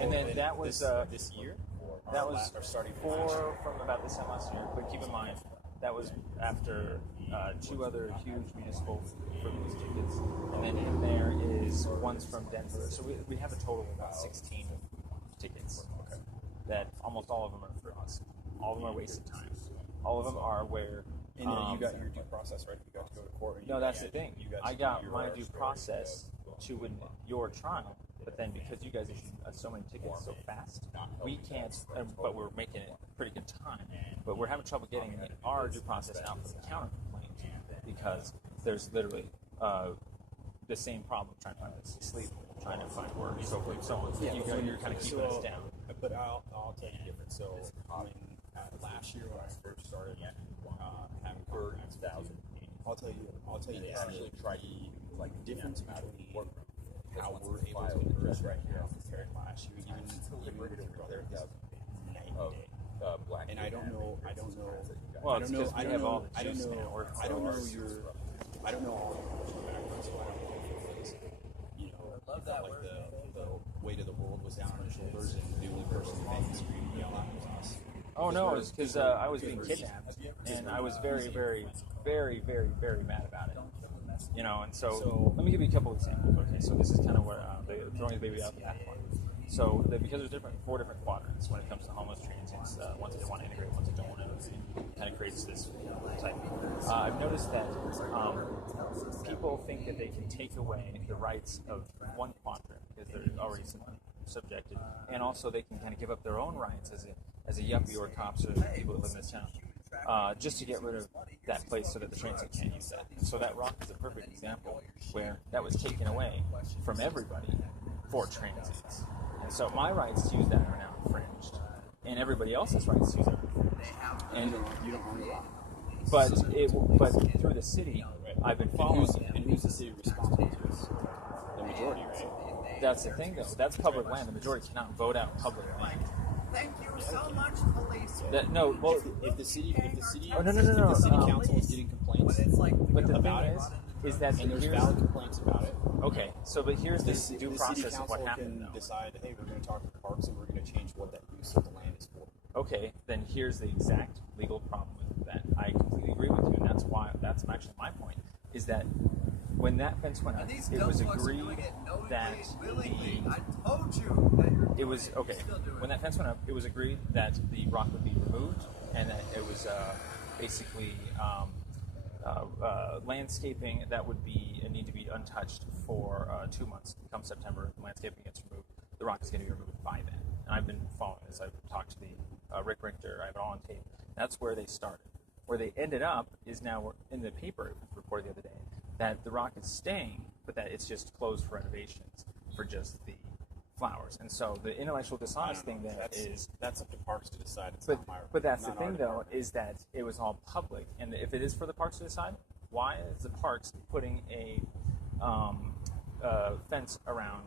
And then that was this year? that was Or starting 4 from about this time last year. But keep in mind, that was after 2 other huge municipal frivolous tickets, and then in there is ones from Denver. So we have a total of about 16 tickets. That almost all of them are for us. All of them are wasted time. All of them are where. And then you got your due process, right? You got to go to court. And No, you that's the got- thing. you I to got do my your due story. process to win your trial, but then because you guys issued so many tickets so fast, we can't. But we're making it pretty good time. But we're having trouble getting our due process out for the counter complaint because there's literally the same problem trying to find us sleep, trying to find work, so forth, so on. You're kind of keeping us down. But I'll tell you different. So, last year when I first started having contact, I'll tell you this. Actually, try to like difference between how we're able to address right here compared to last year, even with your brother, is night and day. And I don't know. Well, it's because we have all the I don't juice know. now. We're I don't know so- your. I don't know all your personal background, so I don't know if it was, you know, you felt like the weight of the world was down on your shoulders, and the only person that could scream and yell at was us. Oh no, it's because I was being kidnapped, and I was very, very, very, very, very mad about it. You know, and so let me give you a couple of examples. Okay, so this is kind of what throwing the baby out the bathwater. So because there's 4 different quadrants when it comes to homeless transients. Ones that want to integrate, ones that don't want to. It kind of creates this type. I've noticed that people think that they can take away the rights of one quadrant because they're already subjected, and also they can kind of give up their own rights as a yuppie or cops or people that live in this town, just to get rid of that place so that the transit can't use that. And so that rock is a perfect example where that was taken away from everybody for transits. And so my rights to use that are now infringed, and everybody else's rights to use that are infringed. And You don't own the rock. but through the city, I've been following it. And who's the city responsible to this? The majority, right? That's the thing, though. That's public land. The majority cannot vote out public land. Thank you so much, police. No, well, If the city, Oh, no. if the city council is getting complaints, It's like, but the thing about it, is that and there's here's valid complaints about it, okay. So, but here's this due the city process of council what happened. can Though. decide, hey, we're going to talk to the parks and we're going to change what that use of the land is for. Okay, then here's the exact legal problem with that. I completely agree with you, and that's actually my point. Is that when that fence went up, these it dumb was fucks are agreed doing it knowingly that and willingly. the I told you that you're it was okay. still doing When that fence went up, it was agreed that the rock would be removed and that it was basically landscaping that would need to be untouched for 2 months. Come September, the landscaping gets removed. The rock is going to be removed by then. And I've been following this. I've talked to the Rick Richter. I have it all on tape. That's where they started. Where they ended up is now in the paper reported the other day that the rock is staying, but that it's just closed for renovations for just the flowers. And so the intellectual dishonest thing there is that's up to parks to decide. It's but not my, but that's the not our thing though department. is that it was all public, and if it is for the parks to decide, why is the parks putting a fence around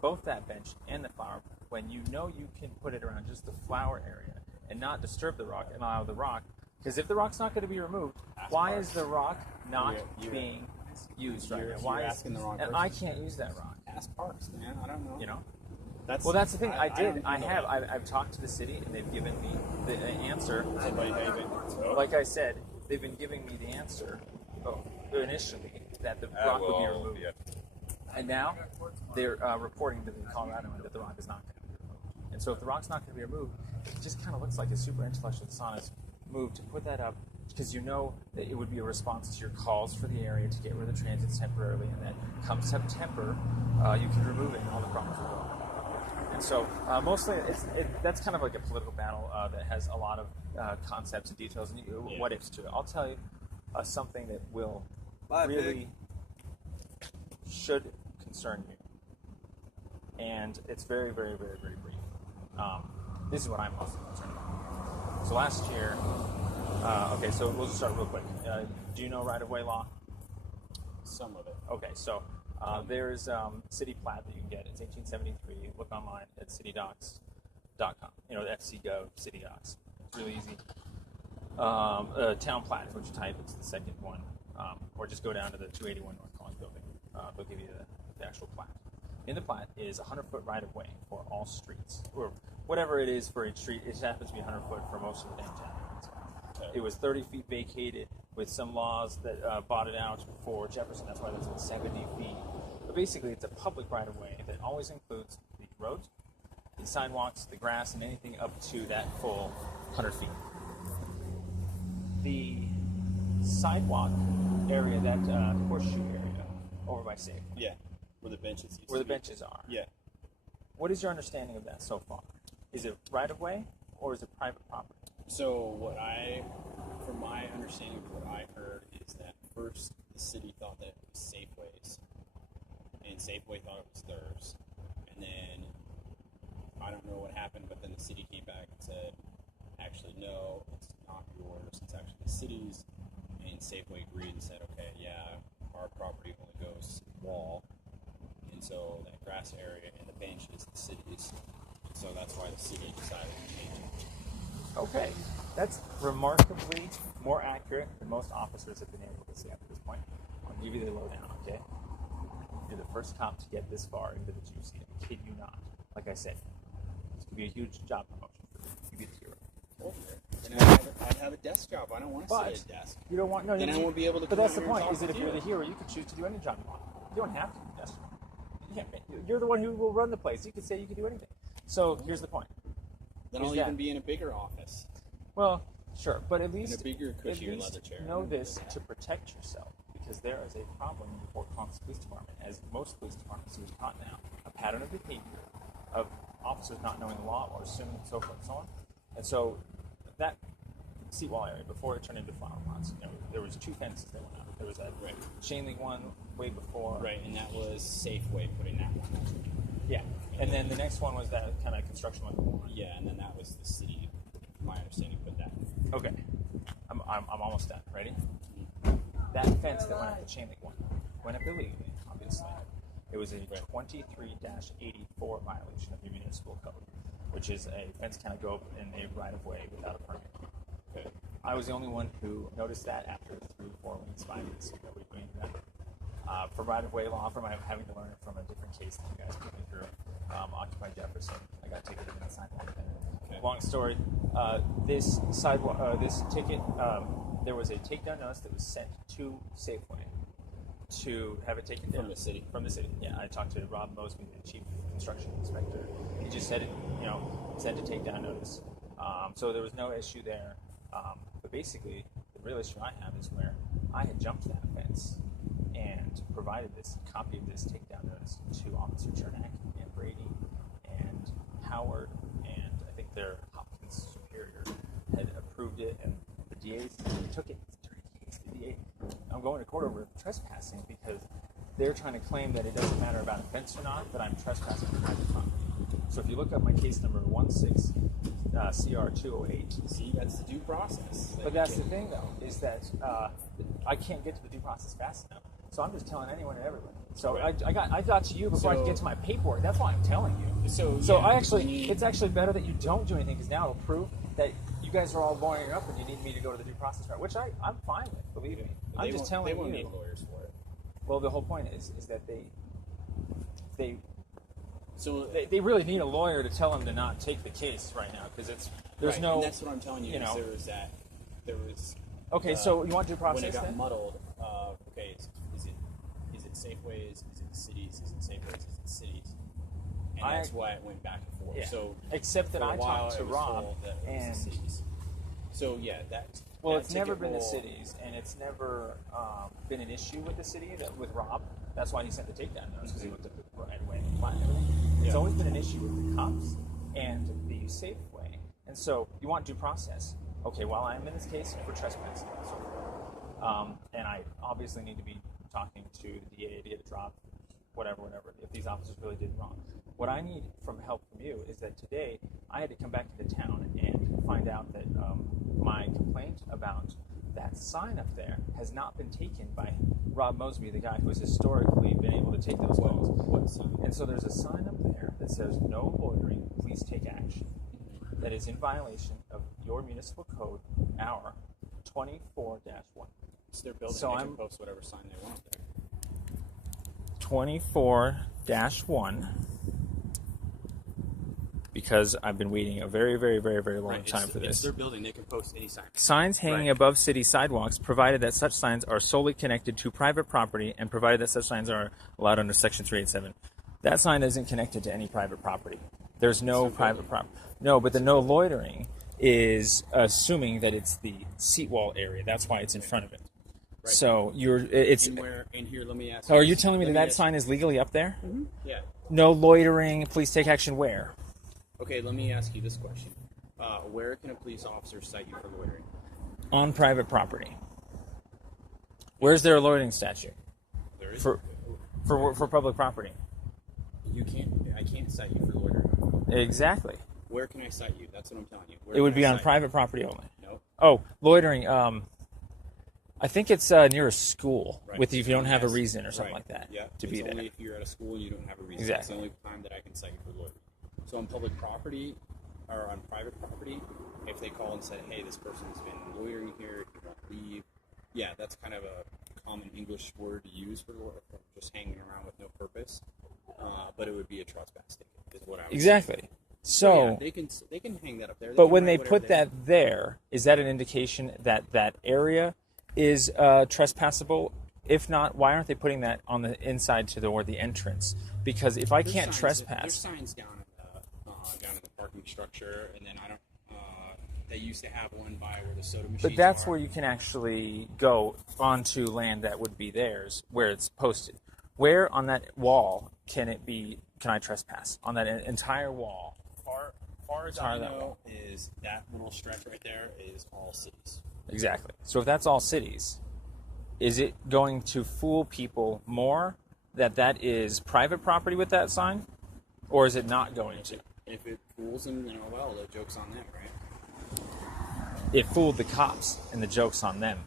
both that bench and the flower when you know you can put it around just the flower area and not disturb the rock and allow the rock? Because if the rock's not going to be removed, why is the rock not being is used right You're- now. Why you're is, asking the wrong and person. I can't use that rock. Ask Parks, man. I don't know. You know. That's Well, that's the thing. I did. don't I know have. that. I've talked to the city, and they've given me the answer. Somebody, Like I said, they've been giving me the answer initially that the rock would be removed. And now they're reporting to Colorado that the rock is not going to be removed. And so if the rock's not going to be removed, it just kind of looks like a super intellectual dishonest move to put that up because you know that it would be a response to your calls for the area to get rid of the transits temporarily, and that come September, you can remove it and all the problems will go. And so mostly that's kind of like a political battle that has a lot of concepts and details and what ifs to it. I'll tell you something that will really should concern you. And it's very, very, very, very brief. This is what I'm mostly concerned about. So last year, okay, so we'll just start real quick. Do you know right-of-way law? Some of it. Okay, so there's city plat that you can get. It's 1873. Look online at citydocs.com. You know, the FC.gov, city docs. It's really easy. Town plat is what you type. It's the second one. Or just go down to the 281 North College building. They'll give you the actual plat. In the plat is 100-foot right-of-way for all streets, or whatever it is for each street. It happens to be 100 foot for most of the downtown area. It was 30 feet vacated with some laws that bought it out for Jefferson. That's why that's at 70 feet. But basically, it's a public right-of-way that always includes the roads, the sidewalks, the grass, and anything up to that full 100 feet. The sidewalk area, that horseshoe area over by Safe, Yeah, where the benches used where to the be. benches are. Yeah. What is your understanding of that so far? Is it right-of-way or is it private property? So from my understanding of what I heard is that first the city thought that it was Safeway's, and Safeway thought it was theirs, and then I don't know what happened, but then the city came back and said, actually no, it's not yours, it's actually the city's, and Safeway agreed and said, okay, yeah, our property only goes wall, and so that grass area and the bench is the city's, so that's why the city decided to change it. Okay, that's remarkably more accurate than most officers have been able to say up to this point. I'll give you the lowdown, okay? You're the first cop to get this far into the juicy. I kid you not. Like I said, this could be a huge job promotion for you. You'd be the hero. Then I'd have a desk job. I don't want to But sit at a desk. you don't want Then I won't be able to. But come that's out the here and point. talk Is that if with you're you. the hero, you can choose to do any job you want. You don't have to be the desk. You're the one who will run the place. You can say you can do anything. So here's the point. Then is I'll that- even be in a bigger office. Well, sure, but at least In a bigger, at cushier least leather chair. know this to protect yourself, because there is a problem in the Fort Collins Police Department, as most police departments are taught now, a pattern of behavior of officers not knowing the law or assuming so forth and so on. And so that seatwall area, before it turned into flower pots, there was two fences that went up. There was that chain link one way before. Right, and that was Safeway putting that one. Yeah. And then the next one was that kind of construction one. Yeah, and then that was the city, from my understanding, put that. Okay. I'm almost done. Ready? That fence that went up the chain link one went up illegally, obviously. It was a 23-84 violation of your municipal code, which is a fence kind of go up in a right-of-way without a permit. Okay. I was the only one who noticed that after 3 or 4 weeks, 5 weeks, nobody doing that. For right-of-way law, from having to learn it from a different case that you guys put me through, Occupy Jefferson, I got ticketed in the sidewalk there. Okay. Long story. This sidewalk, this ticket, there was a takedown notice that was sent to Safeway to have it taken down. From the city? From the city, yeah. I talked to Rob Mosby, the chief construction inspector. He just said, sent a takedown notice. So there was no issue there. But basically, the real issue I have is where I had jumped that fence and provided this copy of this takedown notice to Officer Chernak and Brady and Howard, and I think their Hopkins superior had approved it, and the DA took it. The DA, I'm going to court over trespassing because they're trying to claim that it doesn't matter about a fence or not, that I'm trespassing on private property. So if you look up my case number 16 CR 208. See, that's the due process. But that's the thing, though, is that I can't get to the due process fast enough. So I'm just telling anyone and everyone. So I got to you before I could get to my paperwork. That's why I'm telling you. So It's actually better that you don't do anything, because now it'll prove that you guys are all lawyering up and you need me to go to the due process route, which I'm fine with. Believe me. I'm just telling they won't you. need lawyers for it. Well, the whole point is that they So they really need a lawyer to tell them to not take the case right now because there's right, no. and that's what I'm telling you. You know, There was. okay, so you want due When it process got then? muddled, okay, is it Safeways? Is it cities? Is it Safeways? Is it cities? And that's why it went back and forth. Yeah. So Except that for a I while, talked to it was Rob told that it was and. the cities. So yeah, that. Well, that it's never ticket been the will- cities, and it's never been an issue with the city with Rob. That's why he sent the takedown notice because he looked at the right away and flat and everything. It's Yeah. always been an issue with the cops and the Safeway, and so you want due process. Okay, well, I'm in this case for trespassing, and I obviously need to be talking to the DA to get it dropped, whatever. If these officers really did wrong, what I need from help from you is that today I had to come back to the town and find out that my complaint about that sign up there has not been taken by Rob Mosby, the guy who has historically been able to take those photos. What sign? And so there's a sign up there that says "No loitering, please take action." That is in violation of your municipal code, our 24-1. It's their building. So They I'm- can post whatever sign they want there. 24-1. Because I've been waiting a very, very, very, very long Right, time it's, for It's this. their building. They can post any sign. Signs hanging Right. above city sidewalks, provided that such signs are solely connected to private property, and provided that such signs are allowed under Section 387. That sign isn't connected to any private property. There's no private property. No, but the no loitering is assuming that it's the seat wall area. That's why it's in front of it. Right. So it's. In here, let me ask. So are you telling me let that ask- sign is legally up there? Yeah. No loitering. Please take action. Where? Okay, let me ask you this question. Where can a police officer cite you for loitering? On private property. Where's their loitering statute There is. for public property? I can't cite you for loitering. Exactly. Where can I cite you? That's what I'm telling you. Where It would can be I on cite private property only. you? No. Oh, loitering. I think it's near a school Right. with if you don't have a Yes. reason or something Right. like that Yeah. to it's be there. only if you're at a school and you don't have a reason. Exactly. It's the only time that I can cite you for loitering. So on public property or on private property, if they call and say, "Hey, this person's been loitering here, he won't leave," yeah, that's kind of a common English word to use for just hanging around with no purpose. But it would be a trespass ticket, is what I would Exactly. So So, yeah, they can hang that up there. but can when write they whatever put that there, is that an indication that that area is trespassable? If not, why aren't they putting that on the inside to the entrance? Because if I There's can't signs- trespass, There's signs down in the parking structure, and then I don't. They used to have one by where the soda machines but that's are. where you can actually go onto land that would be theirs, where it's posted. Where on that wall can I trespass on that entire wall? Far as Sorry, I that know, is that little stretch right there is all cities. Exactly. So if that's all cities, is it going to fool people more that is private property with that sign, or is it not going to? If it fools them, well, the joke's on them, right? It fooled the cops, and the joke's on them.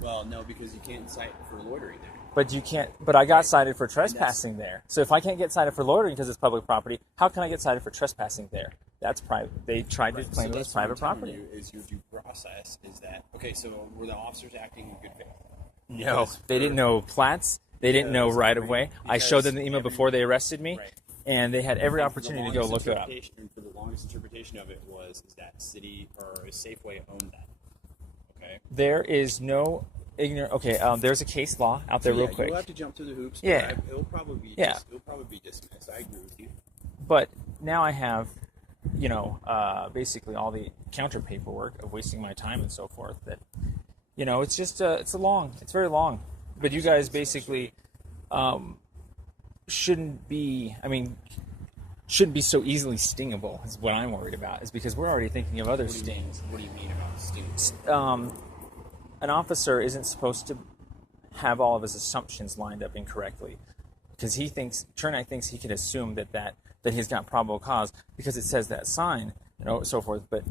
Well, no, because you can't cite for loitering there. But you can't. But I got cited for trespassing there. So if I can't get cited for loitering because it's public property, how can I get cited for trespassing there? That's private. They tried to claim it was private property. Is your due process is that okay? So were the officers acting in good faith? No, Because they didn't know plats. They didn't know Because right of way. I showed them the email every- before they arrested me, Right. and they had every And for the opportunity to go longest look it up. interpretation- For the longest interpretation of it is that city or Safeway owned that. Okay. There is no ignorant. Okay, there's a case law out there, real quick. You'll have to jump through the hoops. but Yeah. it'll probably be. Yeah. It'll probably be dismissed. I agree with you. But now I have, basically all the counter paperwork of wasting my time and so forth. That, it's just it's very long. But you guys basically shouldn't be. Shouldn't be so easily stingable. Is what I'm worried about. Is because we're already thinking of other stings. What do you mean about stings? An officer isn't supposed to have all of his assumptions lined up incorrectly, because Chernak thinks he can assume that he's got probable cause because it says that sign and so forth. But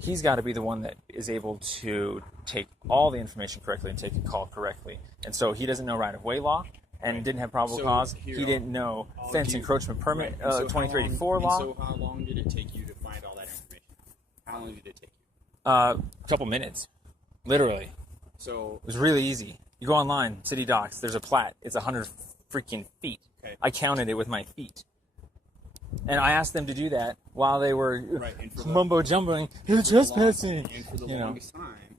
he's got to be the one that is able to take all the information correctly and take a call correctly. And so he doesn't know right of way law and didn't have probable So cause. here, He didn't know fence encroachment permit Right. And so how 2384 long- law. and so how long did it take you to find all that information? How long did it take you? A couple minutes, literally. So It was really easy. You go online, city docs. There's a plat. It's 100 freaking feet. Okay. I counted it with my feet. And I asked them to do that while they were mumbo jumbling. You're trespassing. And for the You know. longest time,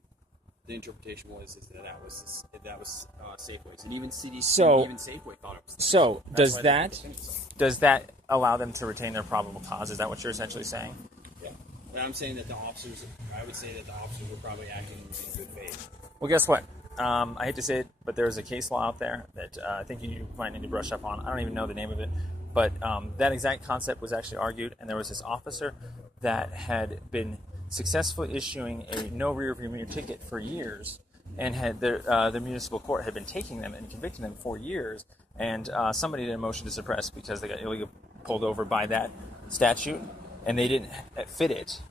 the interpretation was that was Safeway's, and even CDC, So- even Safeway thought it was. So That's why they put does that allow them to retain their probable cause? Is that what you're essentially saying? Yeah. And I'm saying that I would say that the officers were probably acting in good faith. Well, guess what? I hate to say it, but there's a case law out there that I think you might need to brush up on. I don't even know the name of it, but that exact concept was actually argued, and there was this officer that had been successfully issuing a no rear view mirror ticket for years, and had the municipal court had been taking them and convicting them for years, and somebody did a motion to suppress because they got illegally pulled over by that statute, and they didn't fit it.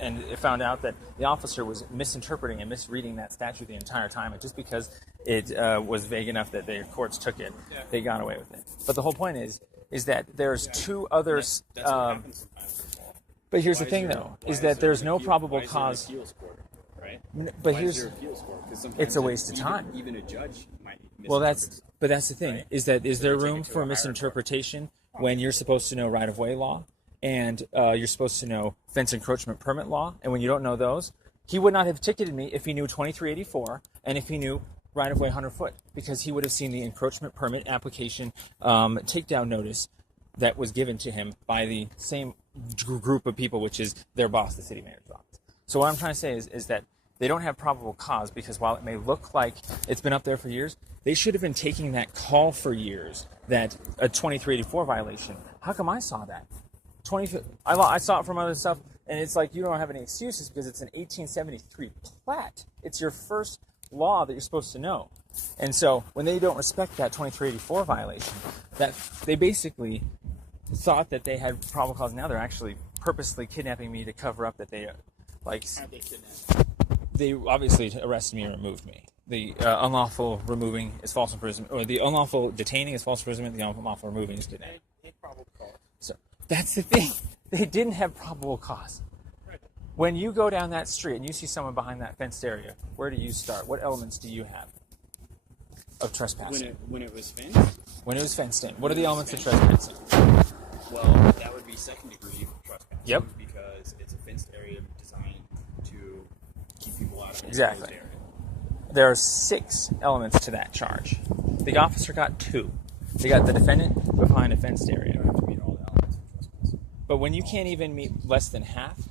And it found out that the officer was misinterpreting and misreading that statute the entire time. And just because it was vague enough that the courts took it, they got away with it. But the whole point is that there's two others. That's what happens sometimes. But here's the thing, though, is that there's no probable cause. Right? But Why here's is there appeals court? 'Cause sometimes it's a waste of time. Even a judge might. Well, misinterpret. that's the thing, Right. is that is there they take room it to for a higher misinterpretation when you're supposed to know right-of-way law and you're supposed to know fence encroachment permit law, and when you don't know those, he would not have ticketed me if he knew 2384 and if he knew right-of-way 100 foot, because he would have seen the encroachment permit application takedown notice that was given to him by the same group of people, which is their boss, the city manager's office. So what I'm trying to say is that they don't have probable cause, because while it may look like it's been up there for years, they should have been taking that call for years, that a 2384 violation. How come I saw that? I saw it from other stuff, and it's like you don't have any excuses because it's an 1873 plat. It's your first law that you're supposed to know. And so when they don't respect that 2384 violation, that they basically thought that they had probable cause. Now they're actually purposely kidnapping me to cover up that they they obviously arrested me and removed me. The unlawful removing is false imprisonment, or the unlawful detaining is false imprisonment. The unlawful removing is kidnapping. So that's the thing. They didn't have probable cause. When you go down that street and you see someone behind that fenced area, where do you start? What elements do you have of trespassing? When it was fenced. When it was fenced in, what are the elements of trespassing? Well, that would be second degree trespassing. Yep. Because it's a fenced area designed to keep people out of the Exactly. area. There are 6 elements to that charge. The officer got 2. They got the defendant behind a fenced area. You have to meet all the elements of trespassing. But when you can't even meet less than half,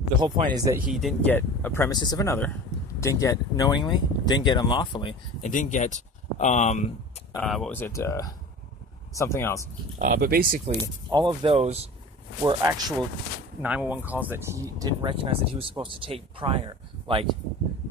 the whole point is that he didn't get a premises of another, didn't get knowingly, didn't get unlawfully, and didn't get something else. But basically, all of those were actual 911 calls that he didn't recognize that he was supposed to take prior, like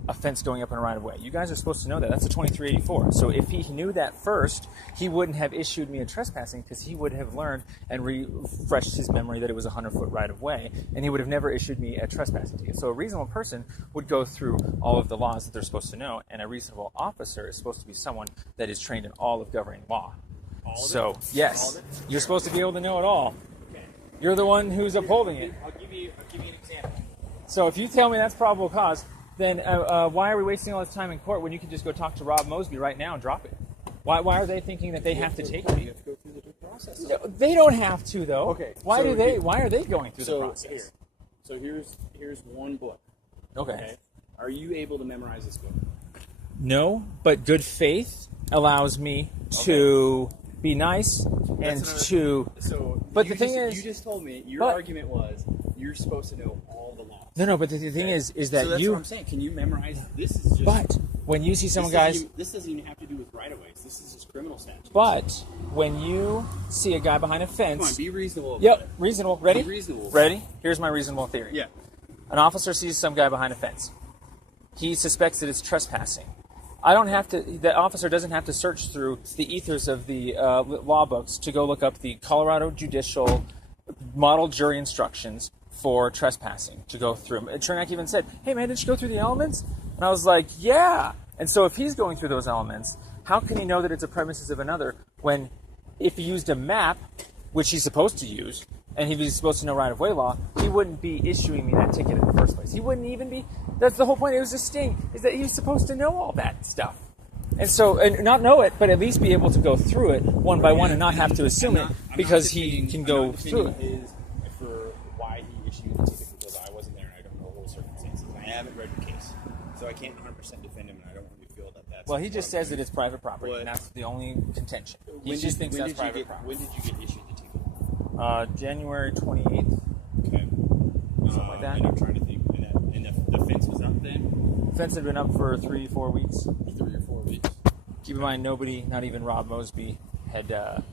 a fence going up in a right-of-way. You guys are supposed to know that. That's a 2384. So if he knew that first, he wouldn't have issued me a trespassing, because he would have learned and refreshed his memory that it was a 100-foot right-of-way, and he would have never issued me a trespassing ticket. So a reasonable person would go through all of the laws that they're supposed to know, and a reasonable officer is supposed to be someone that is trained in all of governing law. So, yes, you're supposed to be able to know it all. You're the one who's upholding it. I'll give you an example. So if you tell me that's probable cause, then why are we wasting all this time in court when you can just go talk to Rob Mosby right now and drop it? Why are they thinking that they have to take me? You have to go through the due process. No, they don't have to, though. Okay, Why so are they going through the process? Here's one book. Okay. Are you able to memorize this book? No, but good faith allows me to be nice and to. So, But the thing is, you just told me your but- argument was you're supposed to know all the laws. No, but the thing is that so that's you. what I'm saying. Can you memorize? This is just. But when you see someone, guys. This doesn't even have to do with right-of-ways. This is just criminal statutes. But when you see a guy behind a fence. Come on, be reasonable. About Yep, it. reasonable. Ready? Be reasonable. Ready? Here's my reasonable theory. Yeah. An officer sees some guy behind a fence. He suspects that it's trespassing. The officer doesn't have to search through the ethers of the law books to go look up the Colorado Judicial Model Jury Instructions for trespassing, to go through them. And Chernak even said, hey man, did you go through the elements? And I was like, yeah. And so if he's going through those elements, how can he know that it's a premises of another when, if he used a map, which he's supposed to use, and he was supposed to know right-of-way law, he wouldn't be issuing me that ticket in the first place. He wouldn't even be. That's the whole point. It was a sting, is that he was supposed to know all that stuff. And so, and not know it, but at least be able to go through it one by one and not have to assume it because he can go through it. His for why he issued the ticket because I wasn't there and I don't know the whole circumstances. I haven't read the case, so I can't 100% defend him, and I don't want to feel that that's. Well, he just says that it's private property, and that's the only contention. He just thinks that's private property. When did you get issued the ticket? January 28th. Okay. Something like that. And I'm trying to think. And the fence was up then? The fence had been up for 3-4 weeks. 3 or 4 weeks. Keep in mind, nobody, not even Rob Mosby, had done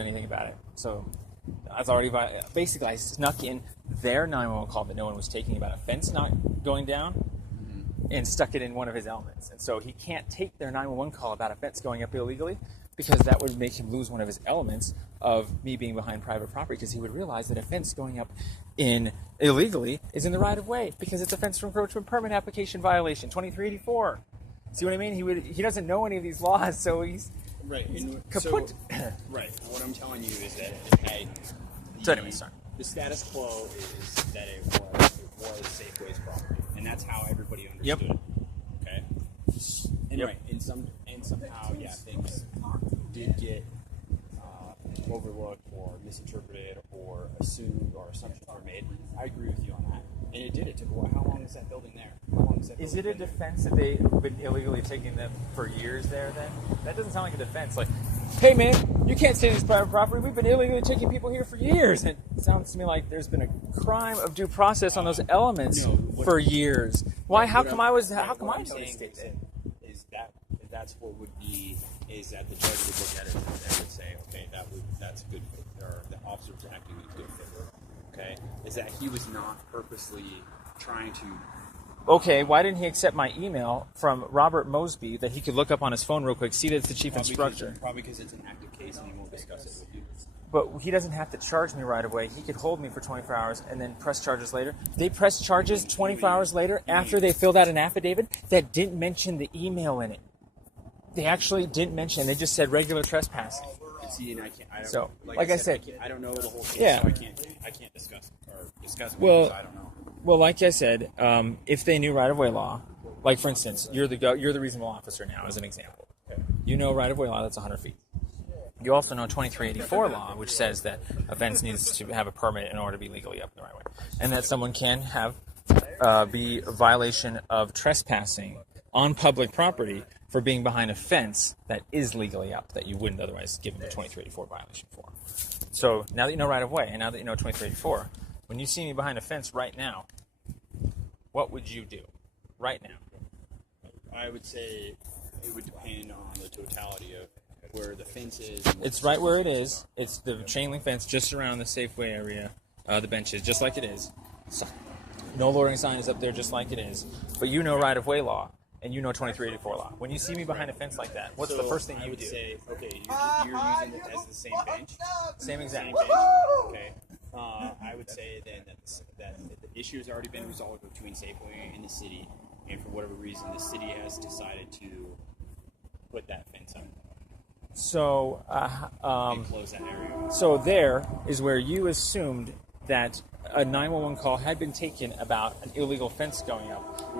anything about it. So I was already, basically, I snuck in their 911 call that no one was taking about a fence not going down and stuck it in one of his elements. And so he can't take their 911 call about a fence going up illegally because that would make him lose one of his elements of me being behind private property because he would realize that a fence going up in illegally is in the right of way because it's a fence from encroachment permit application violation 2384. See what I mean? He doesn't know any of these laws, so he's kaput. Right. What I'm telling you is that So anyway, sorry. The status quo is that it was Safeway's property, and that's how everybody understood it. Okay. And right, and somehow, things did get overlooked or misinterpreted or assumed or assumptions were made. I agree with you on that. And it did. It took a while. How long is that building there? How long is that Is it a defense that they've been illegally taking them for years there then? That doesn't sound like a defense. Like, hey man, you can't say this is private property. We've been illegally taking people here for years. And it sounds to me like there's been a crime of due process on those elements for years. Why? How come I noticed it? That's what would be is that the judge would look at it and would say, okay, that's good, or the officer was acting in good favor. Okay, is that he was not purposely trying to. Okay, why didn't he accept my email from Robert Mosby that he could look up on his phone real quick, see that it's the chief instructor? Probably because it's an active case and he won't discuss it with you. But he doesn't have to charge me right away. He could hold me for 24 hours and then press charges later. They press charges 24 hours later after they filled out an affidavit that didn't mention the email in it. They actually didn't mention. They just said regular trespassing. See, and I can't. So, like I said, I don't know the whole case, yeah. So I can't discuss it well, I don't know. Well, like I said, if they knew right-of-way law, like for instance, you're the reasonable officer now, as an example. Okay. You know right-of-way law that's 100 feet. You also know 2384 law, which says that a fence needs to have a permit in order to be legally up in the right way, and that someone can have be a violation of trespassing on public property for being behind a fence that is legally up that you wouldn't otherwise give them a 2384 violation for. So now that you know right of way, and now that you know 2384, when you see me behind a fence right now, what would you do right now? I would say it would depend on the totality of where the fence is. It's right where it is. It's the chain link fence just around the Safeway area, the benches, just like it is. So, no loitering sign is up there just like it is. But you know right of way law. And you know 2384 law. When you see me behind a fence like that, what's the first thing you would do? Say, okay, you're using it as the same bench? Same exact bench. Okay. I would say then that the issue has already been resolved between Safeway and the city, and for whatever reason, the city has decided to put that fence up. So, and close that area. So there is where you assumed that a 911 call had been taken about an illegal fence going up.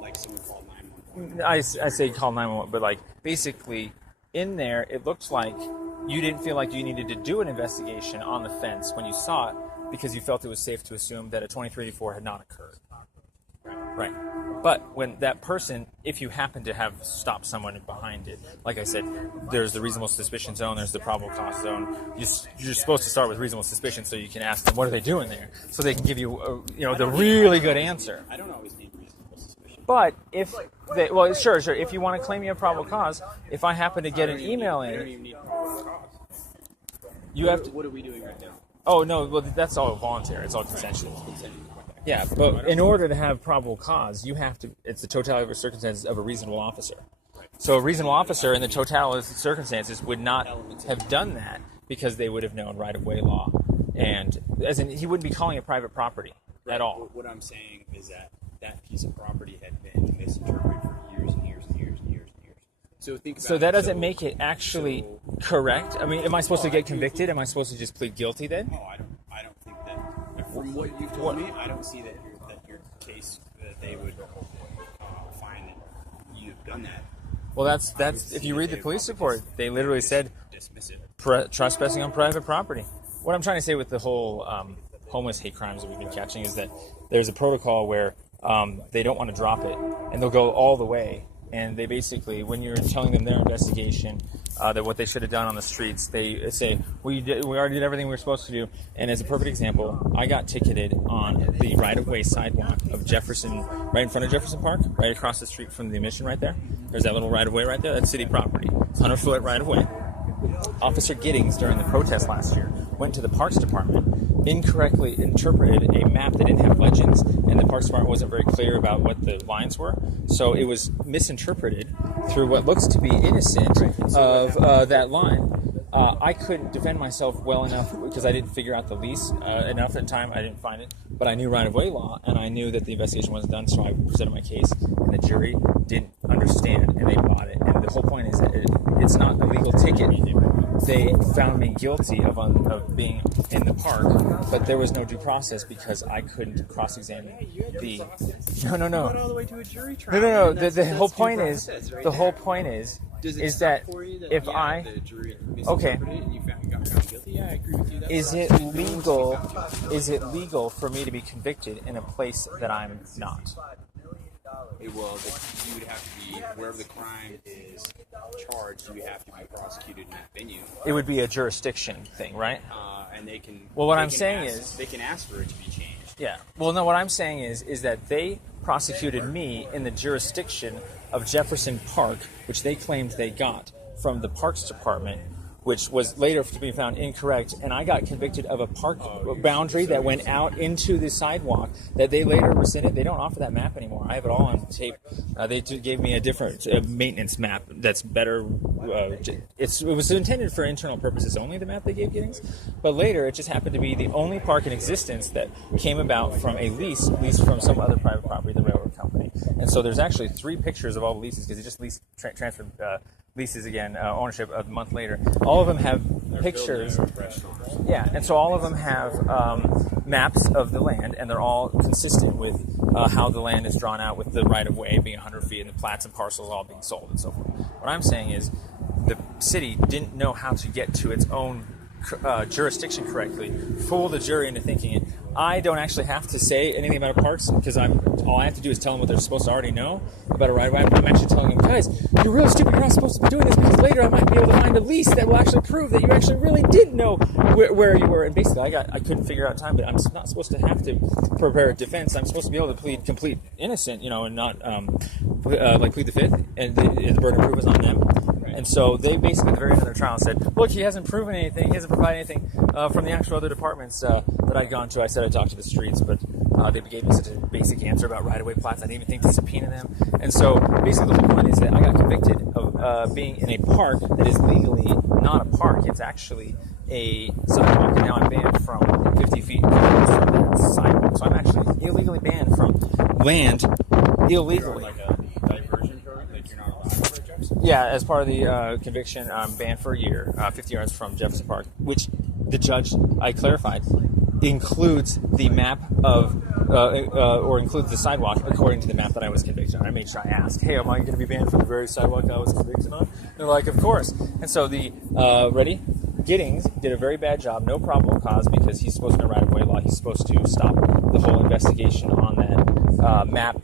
Like someone called 911. I say call 911, but like basically in there, it looked like you didn't feel like you needed to do an investigation on the fence when you saw it because you felt it was safe to assume that a 2384 had not occurred. Right. But when that person, if you happen to have stopped someone behind it, like I said, there's the reasonable suspicion zone, there's the probable cause zone. You're supposed to start with reasonable suspicion so you can ask them, what are they doing there? So they can give you, the really good answer. I don't always need reasonable suspicion. But if they, well, sure. If you want to claim you have probable cause, if I happen to get an email in, I don't even need probable cause. You have to. What are we doing right now? Oh no, well that's all voluntary. It's all consensual. Yeah, but in order to have probable cause, you have to. It's the totality of the circumstances of a reasonable officer. So a reasonable officer in the totality of the circumstances would not have done that because they would have known right-of-way law, and as in he wouldn't be calling it private property at all. What I'm saying is that that piece of property had been misinterpreted for years and years and years and years and years. So think about So that doesn't make it actually correct. I mean, am I supposed to get convicted? Am I supposed to just plead guilty then? Oh, I don't think that. From what you've told me, I don't see that your case that they would find that you've done that. Well, that's if you read the police report, they literally said dismiss it. trespassing on private property. What I'm trying to say with the whole homeless hate crimes that we've been catching is that there's a protocol where they don't want to drop it, and they'll go all the way. And they basically, when you're telling them their investigation, that what they should have done on the streets, they say, we already did everything we were supposed to do. And as a perfect example, I got ticketed on the right-of-way sidewalk of Jefferson, right in front of Jefferson Park, right across the street from the Mission right there. There's that little right-of-way right there. That's city property. It's 100-foot right-of-way. Officer Giddings, during the protest last year, went to the Parks Department, incorrectly interpreted a map that didn't have legends, and the Parks Department wasn't very clear about what the lines were. So it was misinterpreted through what looks to be innocent of that line. I couldn't defend myself well enough because I didn't figure out the lease enough at the time. I didn't find it. But I knew right-of-way law, and I knew that the investigation wasn't done, so I presented my case, and the jury didn't understand, and they bought it. And the whole point is that it's not a legal ticket. They found me guilty of being in the park, but there was no due process because I couldn't cross-examine the... No. All the way to a jury trial. No. The whole point is... The whole point is that if I... The jury Okay. misinterpreted it and you got found guilty? Yeah, I agree with you. Is it legal? Is it legal for me to be convicted in a place that I'm not? Well, you would have to be, wherever the crime is charged, you have to be prosecuted in that venue. It would be a jurisdiction thing, right? And they can... Well, what they I'm can saying ask, is... They can ask for it to be changed. Yeah. Well, no, what I'm saying is that they prosecuted me in the jurisdiction of Jefferson Park, which they claimed they got from the Parks Department, which was later to be found incorrect, and I got convicted of a park boundary that went out into the sidewalk that they later rescinded. They don't offer that map anymore. I have it all on tape. They gave me a different maintenance map that's better. It was intended for internal purposes only, the map they gave Giddings, but later it just happened to be the only park in existence that came about from a lease from some other private property, the railroad company. And so there's actually 3 pictures of all the leases because he just transferred leases again, ownership a month later. All of them have pictures. Yeah, and so all of them have maps of the land, and they're all consistent with how the land is drawn out, with the right-of-way being 100 feet and the plats and parcels all being sold and so forth. What I'm saying is the city didn't know how to get to its own jurisdiction correctly, fool the jury into thinking it. I don't actually have to say anything about parks because all I have to do is tell them what they're supposed to already know about a right-of-way. I'm actually telling them, guys, you're really stupid. You're not supposed to be doing this because later I might be able to find a lease that will actually prove that you actually really did know where you were. And basically, I couldn't figure out time, but I'm not supposed to have to prepare a defense. I'm supposed to be able to plead complete innocent, and not plead the fifth, and the burden of proof is on them. And so they basically, at the very end of their trial, said, look, he hasn't proven anything. He hasn't provided anything from the actual other departments that I'd gone to. I said I talked to the streets, but they gave me such a basic answer about right-of-way plots. I didn't even think to subpoena them. And so basically the whole point is that I got convicted of being in a park that is legally not a park. It's actually a sidewalk, and now I'm banned from 50 feet from that sidewalk. So I'm actually illegally banned from land illegally. Like a diversion program, like you're not allowed to Jefferson? Yeah, as part of the conviction, I'm banned for a year, 50 yards from Jefferson Park, which the judge, I clarified, includes the map of, or includes the sidewalk according to the map that I was convicted on. I made sure I asked, hey, am I going to be banned from the very sidewalk I was convicted on? And they're like, of course. And so the, Giddings did a very bad job, no probable cause, because he's supposed to know right-of-way law. He's supposed to stop the whole investigation on that map,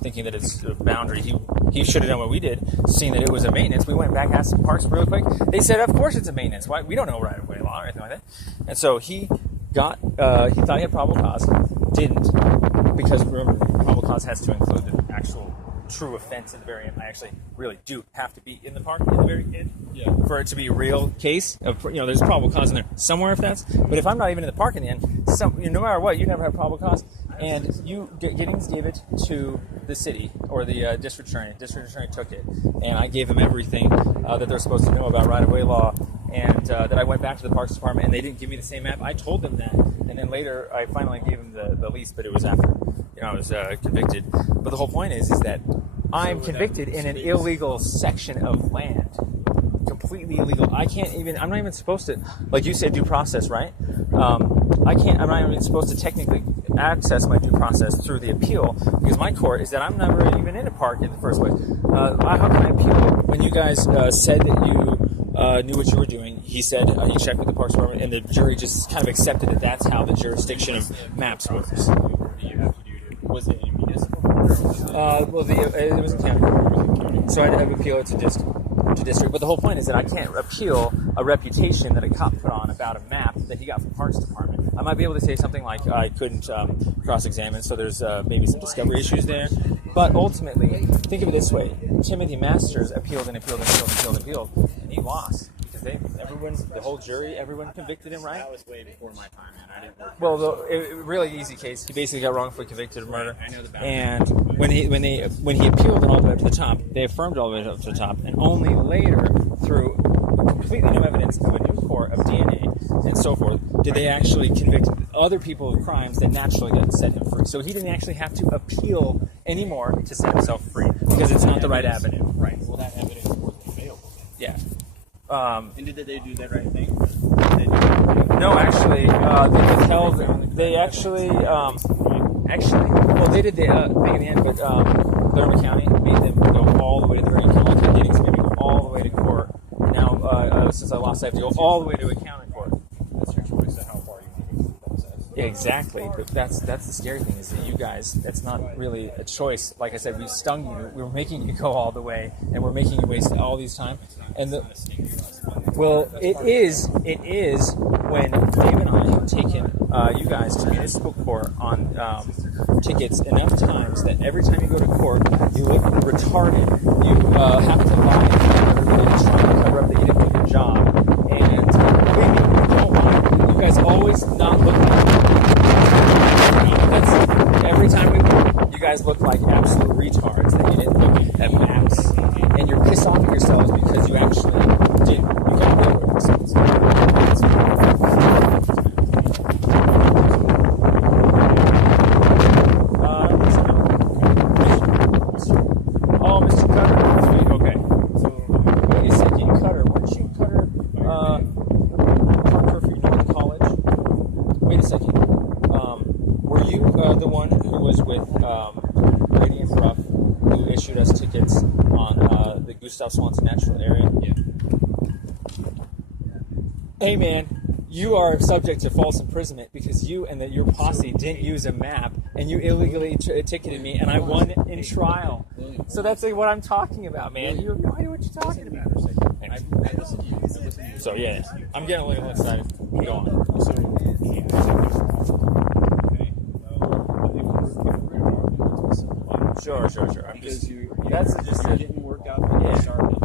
thinking that it's a boundary. He should have done what we did, seeing that it was a maintenance. We went back, asked some parks real quick. They said, of course it's a maintenance. Why? We don't know right-of-way law or anything like that. And so he thought he had probable cause, didn't, because remember, probable cause has to include the actual true offense in the very end. I actually really do have to be in the park in the very end for it to be a real case of, there's probable cause in there somewhere if that's, but if I'm not even in the park in the end, no matter what, you never have probable cause. And Giddings gave it to the city or the district attorney. District attorney took it, and I gave them everything that they're supposed to know about right-of-way law. And that I went back to the Parks Department, and they didn't give me the same map. I told them that, and then later I finally gave them the lease, but it was after I was convicted. But the whole point is that I'm convicted in an illegal section of land. completely illegal. I'm not even supposed to, like you said, due process, right? I'm not even supposed to technically access my due process through the appeal, because my court is that I'm never even in a park in the first place. How can I appeal when you guys said that you knew what you were doing? He said he checked with the Parks Department, and the jury just kind of accepted that that's how the jurisdiction of maps works. Was it in municipal court? It was a county, so I had to appeal it to district. But the whole point is that I can't appeal a reputation that a cop put on about a map that he got from Parks Department. I might be able to say something like I couldn't cross-examine, so there's maybe some discovery issues there. But ultimately, think of it this way: Timothy Masters appealed, and he lost. The whole jury, everyone convicted him, right? That was way before my time, man. I didn't work. Well, a really easy case. He basically got wrongfully convicted of murder. I know the and when he appealed it all the way up to the top, they affirmed all the way up to the top, and only later, through completely new evidence of a new court of DNA and so forth, did they actually convict other people of crimes that naturally got set him free. So he didn't actually have to appeal anymore to set himself free because it's not the right avenue. Right. Well, that evidence wasn't available. Yeah. And did they do that right thing? No, actually, they withheld. They actually, well, they did the thing in the end, but Claremont County made them go all the way to the very county. Getting to maybe go all the way to court. Now, since I lost, I have to go all the way to a county court. That's your choice of how far you want to go through the process. Yeah, exactly. But that's the scary thing is that you guys, that's not really a choice. Like I said, we stung you. We were making you go all the way, and we're making you waste all these time. And it is when Dave and I have taken you guys to municipal court on tickets enough times that every time you go to court, you look retarded. You have to lie to everybody trying to cover up that you didn't do your job. And believe me, you don't want you guys always not look like that's every time you guys look like absolute retards that you didn't look at maps. And you're pissed off at yourselves because you actually didn't. You got to deal with yourselves. Oh, Mr. Cutter. Sweet. Okay. So, wait a second, Cutter. Weren't you Cutter? Parker for North College. Wait a second. Were you the one who was with Radiant Ruff, who issued us tickets on the Gustav Swanson Natural Area? Yeah. Hey, man, you are subject to false imprisonment because you and your posse didn't use a map, and you illegally ticketed me, and I won in trial. So that's like what I'm talking about, man. You have no idea what you're talking about. I listened to you. So yeah, I'm getting a little excited. Go on. Sure. Because that's just it didn't work out. And you started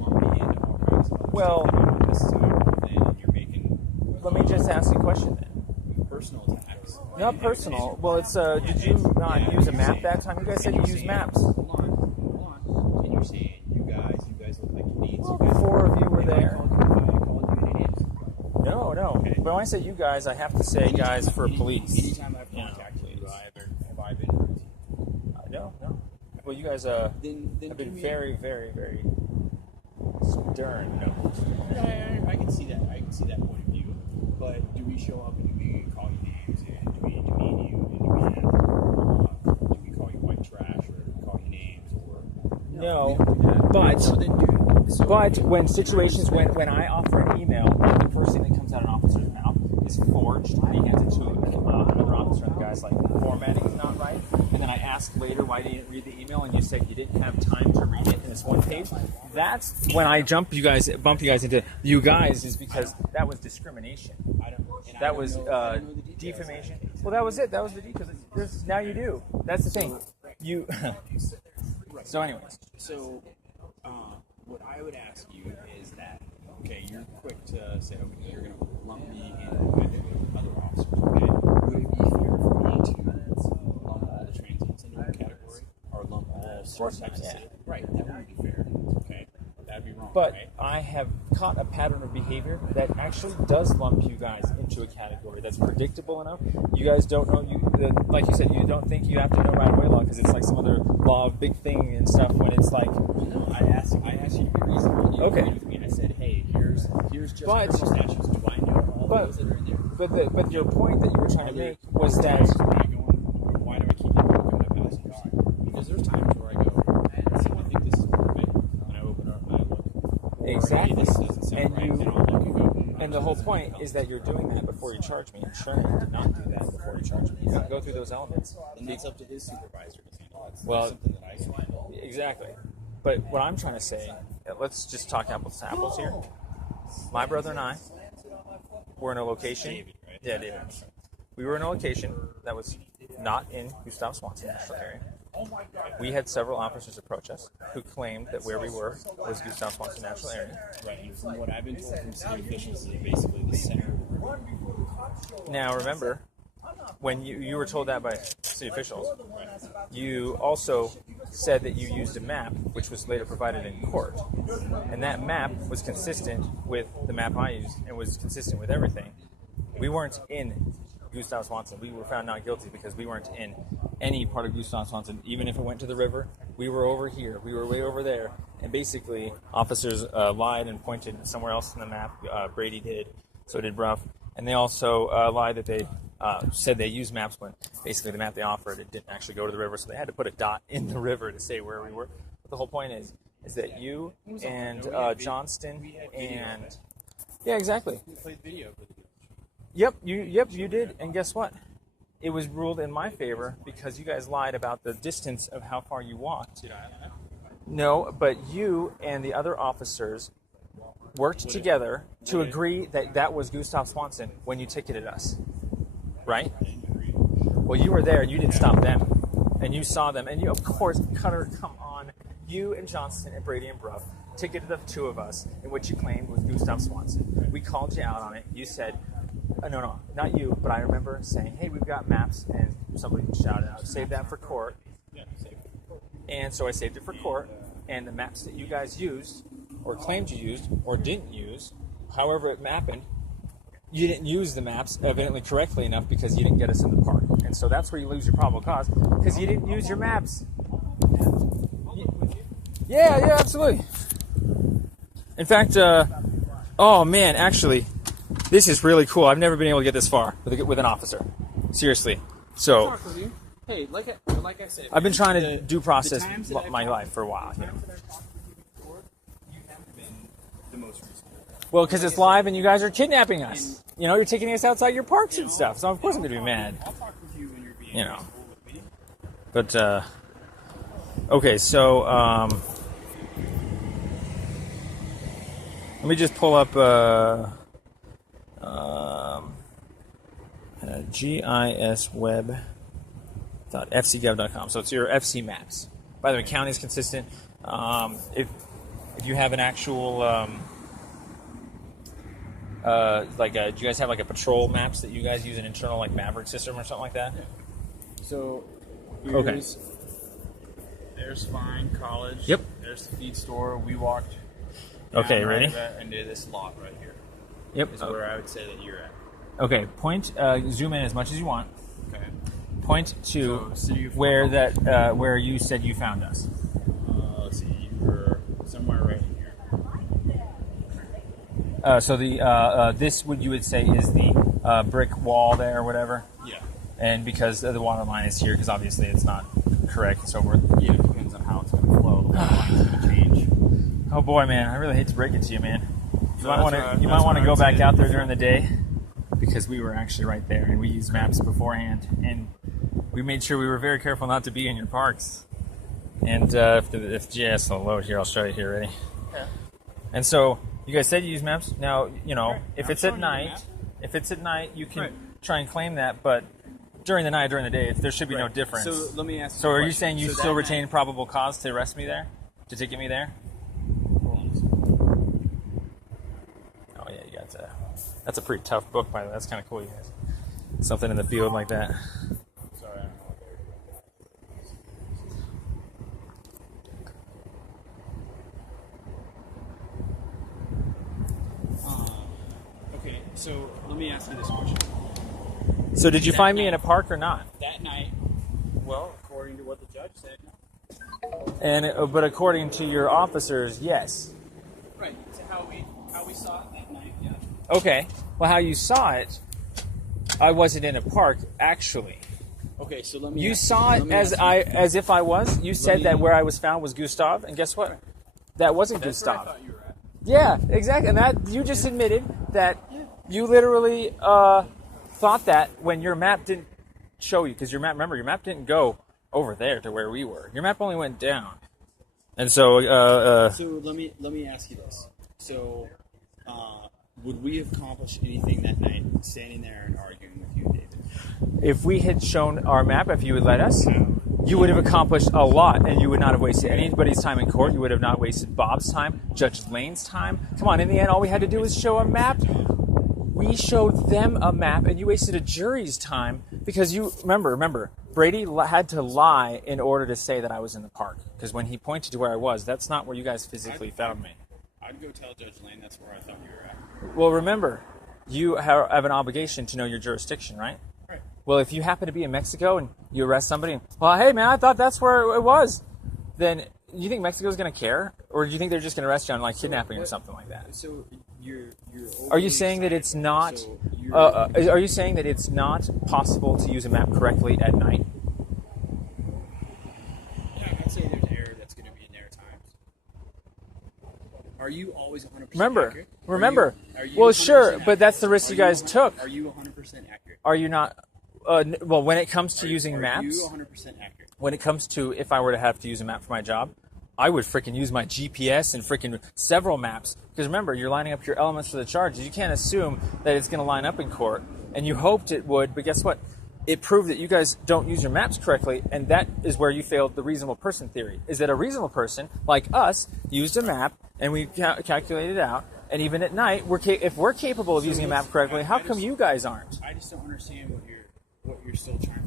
lumping into all kinds of other well. Then you're making. Let me just ask you a question then. Personal attacks. Not personal. Well, it's did you not use a map that time? You guys said you used maps. Hold on. And you're saying you guys look like idiots. Well, 4 of you were there. I called you idiots. No. But when I say you guys, I have to say guys for police. Anytime I've contacted you, have I been rude to you? No. Well, you guys have Then been very, very, very stern. No. I can see that. I can see that point of view. But do we show up and do we call you names and do we demean you and do we call you white trash or do we call you names or No. So But when situations when I offer an email, the first thing that comes out of an officer's mouth is forged, and he hands it to another officer, and the guy's like, formatting is not right. And then I ask later why you didn't read the email, and you said you didn't have time to read it in this one page. That's when I bump you guys into you guys is because that was discrimination. That was defamation. Well, that was it. That was the details. Now you do. That's the thing. You. So, anyways. So, what I would ask you is that, okay, you're quick to say, okay, you're going to lump me in with other officers, okay? Would it be fair for me to lump all the transients into one category? Or lump all sorts of Yeah. Right, that wouldn't be fair, okay? That'd be wrong, But right? I have caught a pattern of behavior that actually does lump you guys into a category that's predictable enough. You guys don't know, like you said, you don't think you have to know right away law because it's like some other law, big thing and stuff when it's like... No, I asked you to be reasonable. You Okay. agreed with me. said, hey, here's just criminal statutes. Do I know all those that are in there? But your point that you were trying to make was that Why do I keep getting broken up passenger side? Because there's times where I go, so I think this is perfect, and I open up and I look. exactly, Or, hey, this doesn't sound and right, you and I'll look and go. and the whole point is that you're doing that before you charge me. I'm trying to not do that before you charge me. You don't go through those elements. And that's up to his supervisor to handle. It's Well, something that I can handle. Exactly. But what I'm trying to say, let's just talk apples to apples here. My brother and I were in a location. David, right? Yeah, David. We were in a location that was not in Gustav Swanson National Area. We had several officers approach us who claimed that where we were was Gustav Swanson National Area. Right, and from what I've been told from city officials, is basically the center. Now, remember, when you were told that by city officials, you also said that you used a map, which was later provided in court. And that map was consistent with the map I used and was consistent with everything. We weren't in Gustav Swanson. We were found not guilty because we weren't in any part of Gustav Swanson. Even if it went to the river, we were over here. We were way over there. And basically, officers lied and pointed somewhere else in the map. Brady did. So did Bruff. And they also lied that they said they used maps when basically the map they offered, it didn't actually go to the river. So they had to put a dot in the river to say where we were. But the whole point is that you and Johnston and... Yeah, exactly. We played video for the Yep, you did. And guess what? It was ruled in my favor because you guys lied about the distance of how far you walked. No, but you and the other officers worked together to agree that that was Gustav Swanson when you ticketed us. Right? Well, you were there and you didn't stop them. And you saw them. And you, of course, Cutter, come on. You and Johnston and Brady and Bruff ticketed the two of us in which you claimed was Gustav Swanson. We called you out on it. You said... no, not you, but I remember saying, hey, we've got maps, and somebody shouted out, save that for court. And so I saved it for court, and the maps that you guys used, or claimed you used, or didn't use, however it happened, you didn't use the maps evidently correctly enough because you didn't get us in the park. And so that's where you lose your probable cause, because you didn't use your maps. Yeah, absolutely. In fact, oh man, actually... This is really cool. I've never been able to get this far with an officer. Seriously. So, hey, like I said, I've been trying to due process my life for a while. You know? You haven't been the most recent. Well, because it's live and you guys are kidnapping us. You know, you're taking us outside your parks and stuff. So, of course, I'm going to be mad. I'll talk with you when you're being You know. cool with me. But, okay, so, let me just pull up, gisweb.fcgov.com. So it's your FC maps. By the way, county is consistent. If you have an actual do you guys have like a patrol maps that you guys use an internal like Maverick system or something like that? So, Okay. There's Fine College. Yep. There's the feed store. We walked. Okay, down ready? Into this lot right here. Yep. Is where I would say that you're at. Okay. Point. Zoom in as much as you want. Okay. Point to So, City of where Fort that where you said you found us. Let's see. You were somewhere right in here. So the this what you would say is the brick wall there or whatever. Yeah. And because the water line is here, because obviously it's not correct and so forth. Yeah. It depends on how it's going to flow. The water line's going to change. Oh boy, man, I really hate to break it to you, man. You So might that's want what I- to that's what I go would back say. out there during the day because we were actually right there and we used maps beforehand and we made sure we were very careful not to be in your parks. And if GIS will load here, I'll show you here. Ready? Yeah. And so you guys said you use maps. Now if I'm it's at showing you the night, map. you can Right. try and claim that, but during the night, during the day, there should be no difference. So let me ask you So a are you question. saying you So still that retain night- probable cause to arrest me there? To ticket me there? Hold on a second. Oh yeah, you got that's a pretty tough book, by the way. That's kind of cool, you guys. Something in the field like that. Sorry. I don't know. Okay, so let me ask you this question. So did you find me in a park or not? That night, well, according to what the judge said, no. And but according to your officers, yes. Right. To how we We saw it that night, yeah. Okay. Well, how you saw it, I wasn't in a park, actually. Okay, so let me. You ask saw let it me as ask you- as if I was. You said me- that where I was found was Gustav, and guess what? That wasn't That's where I Gustav. thought you were at. Yeah, exactly. And that you just admitted that you literally thought that when your map didn't show you, because your map, remember, your map didn't go over there to where we were. Your map only went down. And so, So let me ask you this. So, would we have accomplished anything that night, standing there and arguing with you, David? if we had shown our map, if you would let us, you would have accomplished a lot, and you would not have wasted anybody's time in court. You would have not wasted Bob's time, Judge Lane's time. Come on, in the end, all we had to do was show a map. We showed them a map, and you wasted a jury's time because you remember. Brady had to lie in order to say that I was in the park, because when he pointed to where I was, that's not where you guys physically found me. I'd go tell Judge Lane that's where I thought you were at. Well, remember, you have an obligation to know your jurisdiction, right? Right. Well, if you happen to be in Mexico and you arrest somebody, well, hey man, I thought that's where it was, then you think Mexico's going to care, or do you think they're just going to arrest you on like kidnapping or something like that? So you're. Are you saying that it's not? So Are you saying that it's not possible to use a map correctly at night? Yeah, I'm not saying there's error that's going to be in there at times. Are you always 100% Remember. accurate? Are you Well, 100% sure, accurate? but that's the risk you guys took. Are you 100% accurate? Are you not? Well, when it comes to using maps, Are you 100% accurate? when it comes to if I were to have to use a map for my job, I would freaking use my GPS and freaking several maps. Because remember, you're lining up your elements for the charges. You can't assume that it's going to line up in court, and you hoped it would, but guess what? It proved that you guys don't use your maps correctly, and that is where you failed the reasonable person theory. Is that a reasonable person, like us, used a map, and we calculated it out, and even at night, if we're capable of using a map correctly, how come you guys aren't? I just don't understand what you're still trying.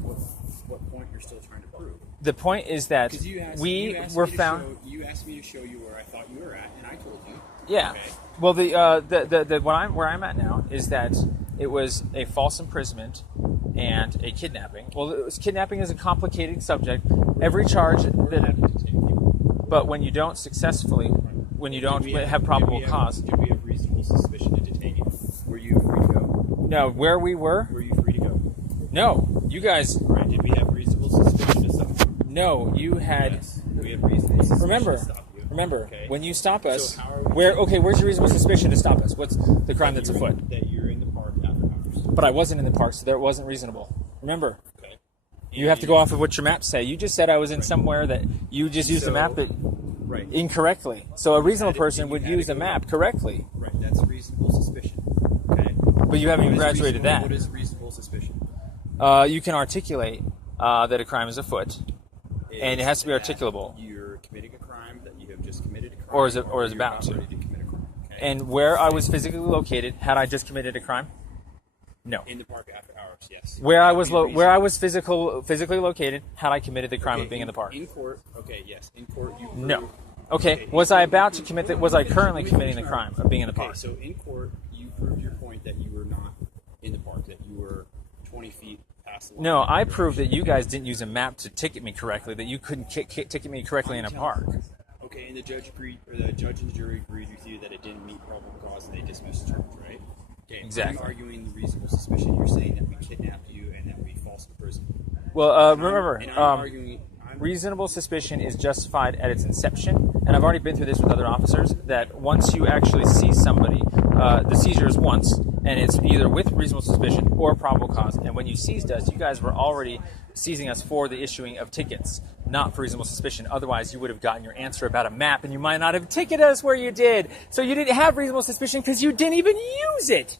What point you're still trying to prove? The point is that Because you asked were me to found. you asked me to show you where I thought you were at, and I told you. Yeah. Okay. Well, the where I'm at now is that it was a false imprisonment and a kidnapping. Well, kidnapping is a complicated subject. Every charge but when you don't successfully, when you don't have probable cause. Did we have reasonable suspicion to detain you? Were you free to go? No, where we were? Were you free to go? No, you guys. Right. Did we have reasonable suspicion to stop you? No, you had. Yes. We have reasonable suspicion to stop you. Remember, Okay. when you stop us, So how are we- where's your reasonable suspicion to stop us? What's the crime that's afoot? That you're in the park after hours. But I wasn't in the park, so that wasn't reasonable. Remember, Okay. you have to go off of what your maps say. You just said I was in somewhere that you just used the map that Right. incorrectly. So a reasonable person would use the map correctly. Right. That's reasonable suspicion. Okay. But you haven't even What is graduated reasonable- that. What is reasonable suspicion? You can articulate that a crime is afoot, and it has to be That articulable. You're committing a crime, that you have just committed a crime, Or is you're about to. ready commit a crime. Okay? And where I was physically located, had I just committed a crime? No. In the park after hours, yes. Where I was That'd be where I was physically located, had I committed the crime of being in the park? In court, okay, yes. In court, you prove, No. Okay. Was I about to commit the? Was I currently committing the crime of being in the Okay, park? so in court, you proved your point that you were not in the park, that you were 20 feet past the line. No, I proved that you guys didn't use a map to ticket me correctly. That you couldn't ticket me correctly in a park. Okay, and the judge agreed, or the judge and the jury agreed with you that it didn't meet probable cause, and they dismissed the charge, right? Okay. Exactly. You're arguing the reasonable suspicion. You're saying that we kidnapped you and that we false imprisoned you. Well, remember, And I'm arguing. reasonable suspicion is justified at its inception, and I've already been through this with other officers, that once you actually seize somebody, the seizure is once, and it's either with reasonable suspicion or probable cause. And when you seized us, you guys were already seizing us for the issuing of tickets, not for reasonable suspicion. Otherwise, you would have gotten your answer about a map, and you might not have ticketed us where you did. So you didn't have reasonable suspicion because you didn't even use it.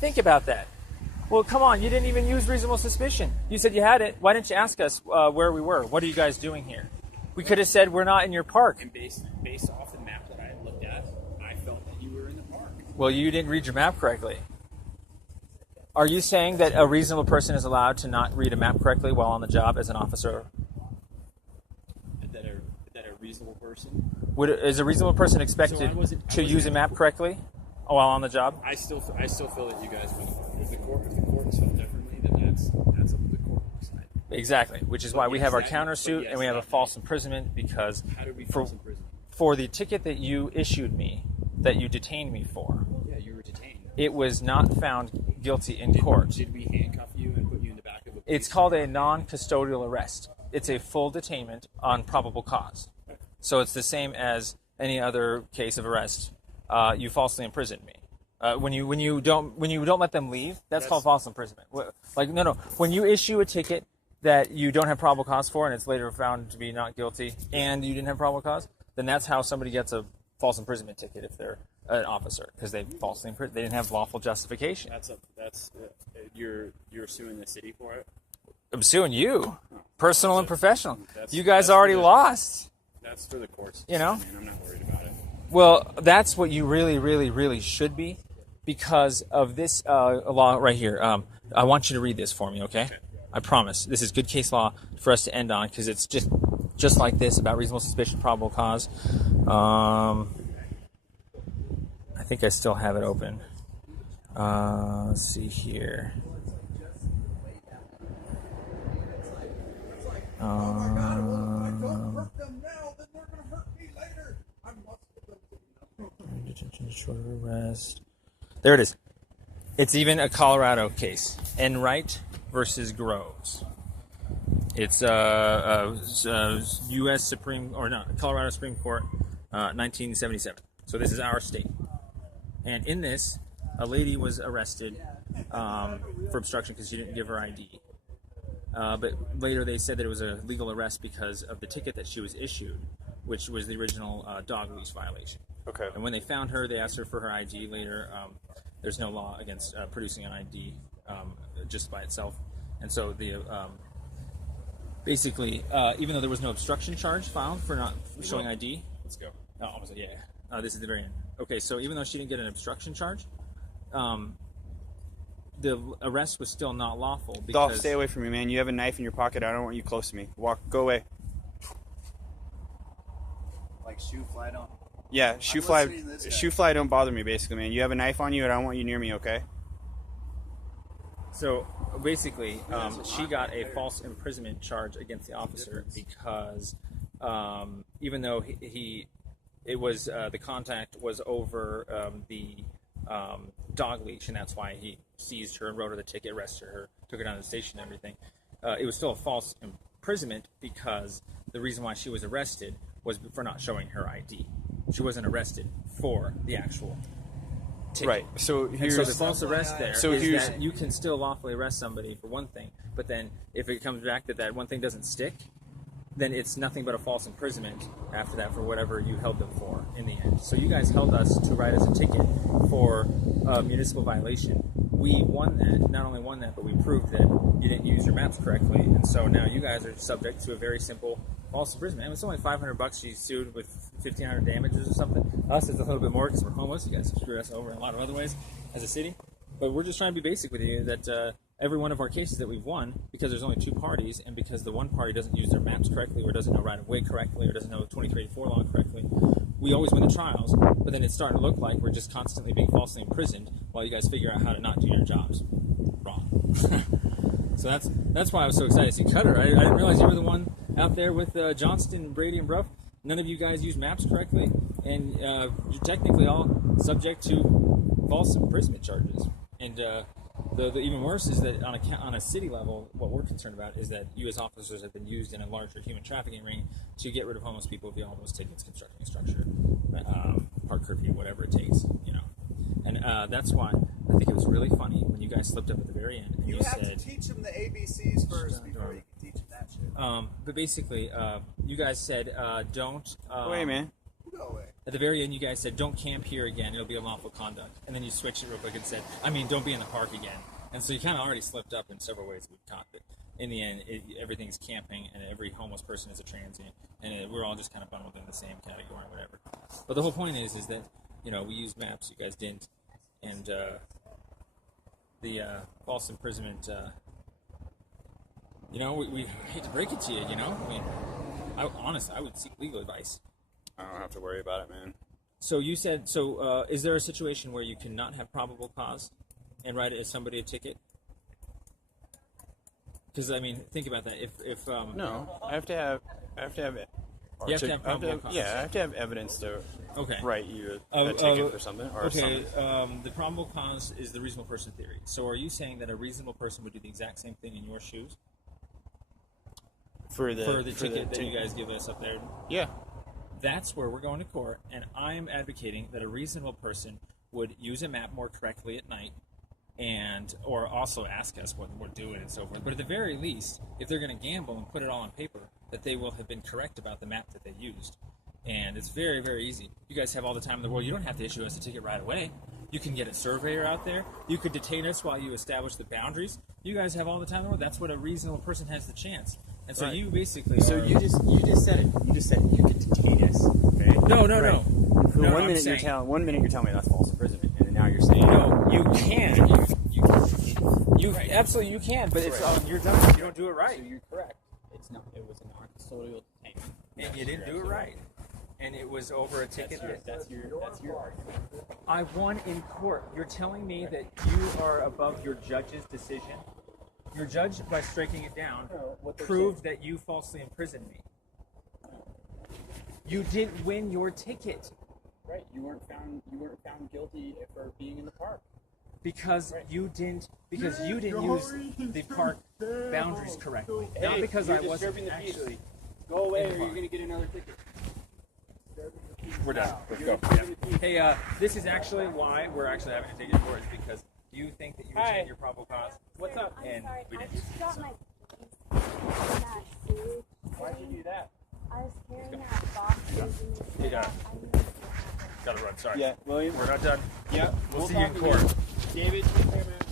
Think about that. Well, come on, you didn't even use reasonable suspicion. You said you had it. Why didn't you ask us where we were? What are you guys doing here? We could have said we're not in your park. And based off the map that I had looked at, I felt that you were in the park. Well, you didn't read your map correctly. Are you saying that a reasonable person is allowed to not read a map correctly while on the job as an officer? That a reasonable person. Is a reasonable person So expected I wasn't to use a map correctly while on the job? I still feel that you guys went. If the court has felt differently, then that's up to the court to decide. Exactly, which is why we yes, have our that- countersuit but yes, and we have a that- false imprisonment because How did we for, false imprison? for the ticket that you issued me, that you detained me for. Yeah, you were detained. It was not found guilty in court. Did we handcuff you and put you in the back of the police? It's called a non-custodial arrest. It's a full detainment on probable cause. So it's the same as any other case of arrest. You falsely imprisoned me. When you don't let them leave, that's called false imprisonment. Like no. When you issue a ticket that you don't have probable cause for, and it's later found to be not guilty, and you didn't have probable cause, then that's how somebody gets a false imprisonment ticket if they're an officer, because they falsely imprisoned. They didn't have lawful justification. You're suing the city for it. I'm suing you, personal and professional. You guys that's already for the- lost. That's for the courts. You know? I mean, I'm not worried about it. Well, that's what you really, really, really should be, because of this law right here. I want you to read this for me, okay? I promise. This is good case law for us to end on, because it's just like this about reasonable suspicion, probable cause. I think I still have it open. Let's see here. Detention, short arrest. There it is. It's even a Colorado case. Enright versus Groves. It's U.S. Colorado Supreme Court, 1977. So this is our state. And in this, a lady was arrested for obstruction because she didn't give her ID. But later they said that it was a legal arrest because of the ticket that she was issued, which was the original dog leash violation. Okay. And when they found her, they asked her for her ID later. There's no law against producing an ID just by itself. And so the basically, even though there was no obstruction charge filed for not showing ID. Let's go. Oh, almost, yeah. This is the very end. Okay, so even though she didn't get an obstruction charge, the arrest was still not lawful. Because Dolph, stay away from me, man. You have a knife in your pocket. I don't want you close to me. Go away. Like shoe fly don't. Yeah, shoe fly don't bother me, basically, man. You have a knife on you, and I don't want you near me, okay? So basically, she got a false imprisonment charge against the officer because even though the contact was over the dog leash, and that's why he seized her and wrote her the ticket, arrested her, took her down to the station and everything. It was still a false imprisonment because the reason why she was arrested was for not showing her ID. She wasn't arrested for the actual ticket. Right. So here's the false arrest there is that you can still lawfully arrest somebody for one thing, but then if it comes back that one thing doesn't stick, then it's nothing but a false imprisonment after that for whatever you held them for in the end. So you guys held us to write us a ticket for a municipal violation. We won that. Not only won that, but we proved that you didn't use your maps correctly. And so now you guys are subject to a very simple false imprisonment. And it's only $500 she sued with $1,500 damages or something. Us, it's a little bit more because we're homeless. You guys screwed us over in a lot of other ways as a city. But we're just trying to be basic with you that every one of our cases that we've won, because there's only two parties, and because the one party doesn't use their maps correctly, or doesn't know right-of-way correctly, or doesn't know 2384 law correctly, we always win the trials, but then it's starting to look like we're just constantly being falsely imprisoned while you guys figure out how to not do your jobs wrong. So that's why I was so excited to see Cutter. I didn't realize you were the one out there with Johnston, Brady, and Bruff. None of you guys use maps correctly, and you're technically all subject to false imprisonment charges. And the even worse is that on a city level, what we're concerned about is that U.S. officers have been used in a larger human trafficking ring to get rid of homeless people via homeless tickets, constructing a structure, park curfew, whatever it takes, And that's why I think it was really funny when you guys slipped up at the very end and You you have said, to teach them the ABCs first before you can teach them that shit. but basically, you guys said don't. Wait, man. Go away. At the very end, you guys said, don't camp here again, it'll be unlawful conduct. And then you switched it real quick and said, don't be in the park again. And so you kind of already slipped up in several ways we've caught it. In the end, everything's camping, and every homeless person is a transient, and we're all just kind of bundled in the same category, whatever. But the whole point is that, we used maps, you guys didn't. And the false imprisonment, we hate to break it to you, I mean, honestly, I would seek legal advice. I don't have to worry about it, man. So you said, is there a situation where you cannot have probable cause and write somebody a ticket? Because, I mean, think about that. If No, I have to have You have to have probable cause. Yeah, I have to have evidence to Okay. write you a ticket or something. Or Okay, something. the probable cause is the reasonable person theory. So are you saying that a reasonable person would do the exact same thing in your shoes? For the ticket that you guys give us up there? Yeah. That's where we're going to court, and I am advocating that a reasonable person would use a map more correctly at night, or also ask us what we're doing and so forth. But at the very least, if they're going to gamble and put it all on paper, that they will have been correct about the map that they used. And it's very, very easy. You guys have all the time in the world. You don't have to issue us a ticket right away. You can get a surveyor out there. You could detain us while you establish the boundaries. You guys have all the time in the world. That's what a reasonable person has the chance. And so you basically you just said it. You just said you could detain us. Okay? No. For No, one minute you're telling me that's false imprisonment, and then now you're saying no. You can. You absolutely you can, but it's you're done. You don't do it right. So you're correct. It's not. It was a non-custodial detainment. And you didn't do it right. And it was over a ticket. That's your argument. I won in court. You're telling me that you are above your judge's decision? Your judge, by striking it down, proved that you falsely imprisoned me. You didn't win your ticket. Right. You weren't found guilty for being in the park. Because you didn't use the park boundaries correctly. Not because I wasn't actually. Go away, or you're going to get another ticket. We're done. Let's go. Yeah. Hey, this is actually why we're actually having a ticket for it, is because you think that you achieved your probable cause. What's up? And sorry, we I didn't. just got my that suit. Why'd you do that? I was carrying out boxes and Yeah. I knew it. Gotta run. Sorry. Yeah, William. We're not done. Yeah. We'll see you in court. David, take care, man.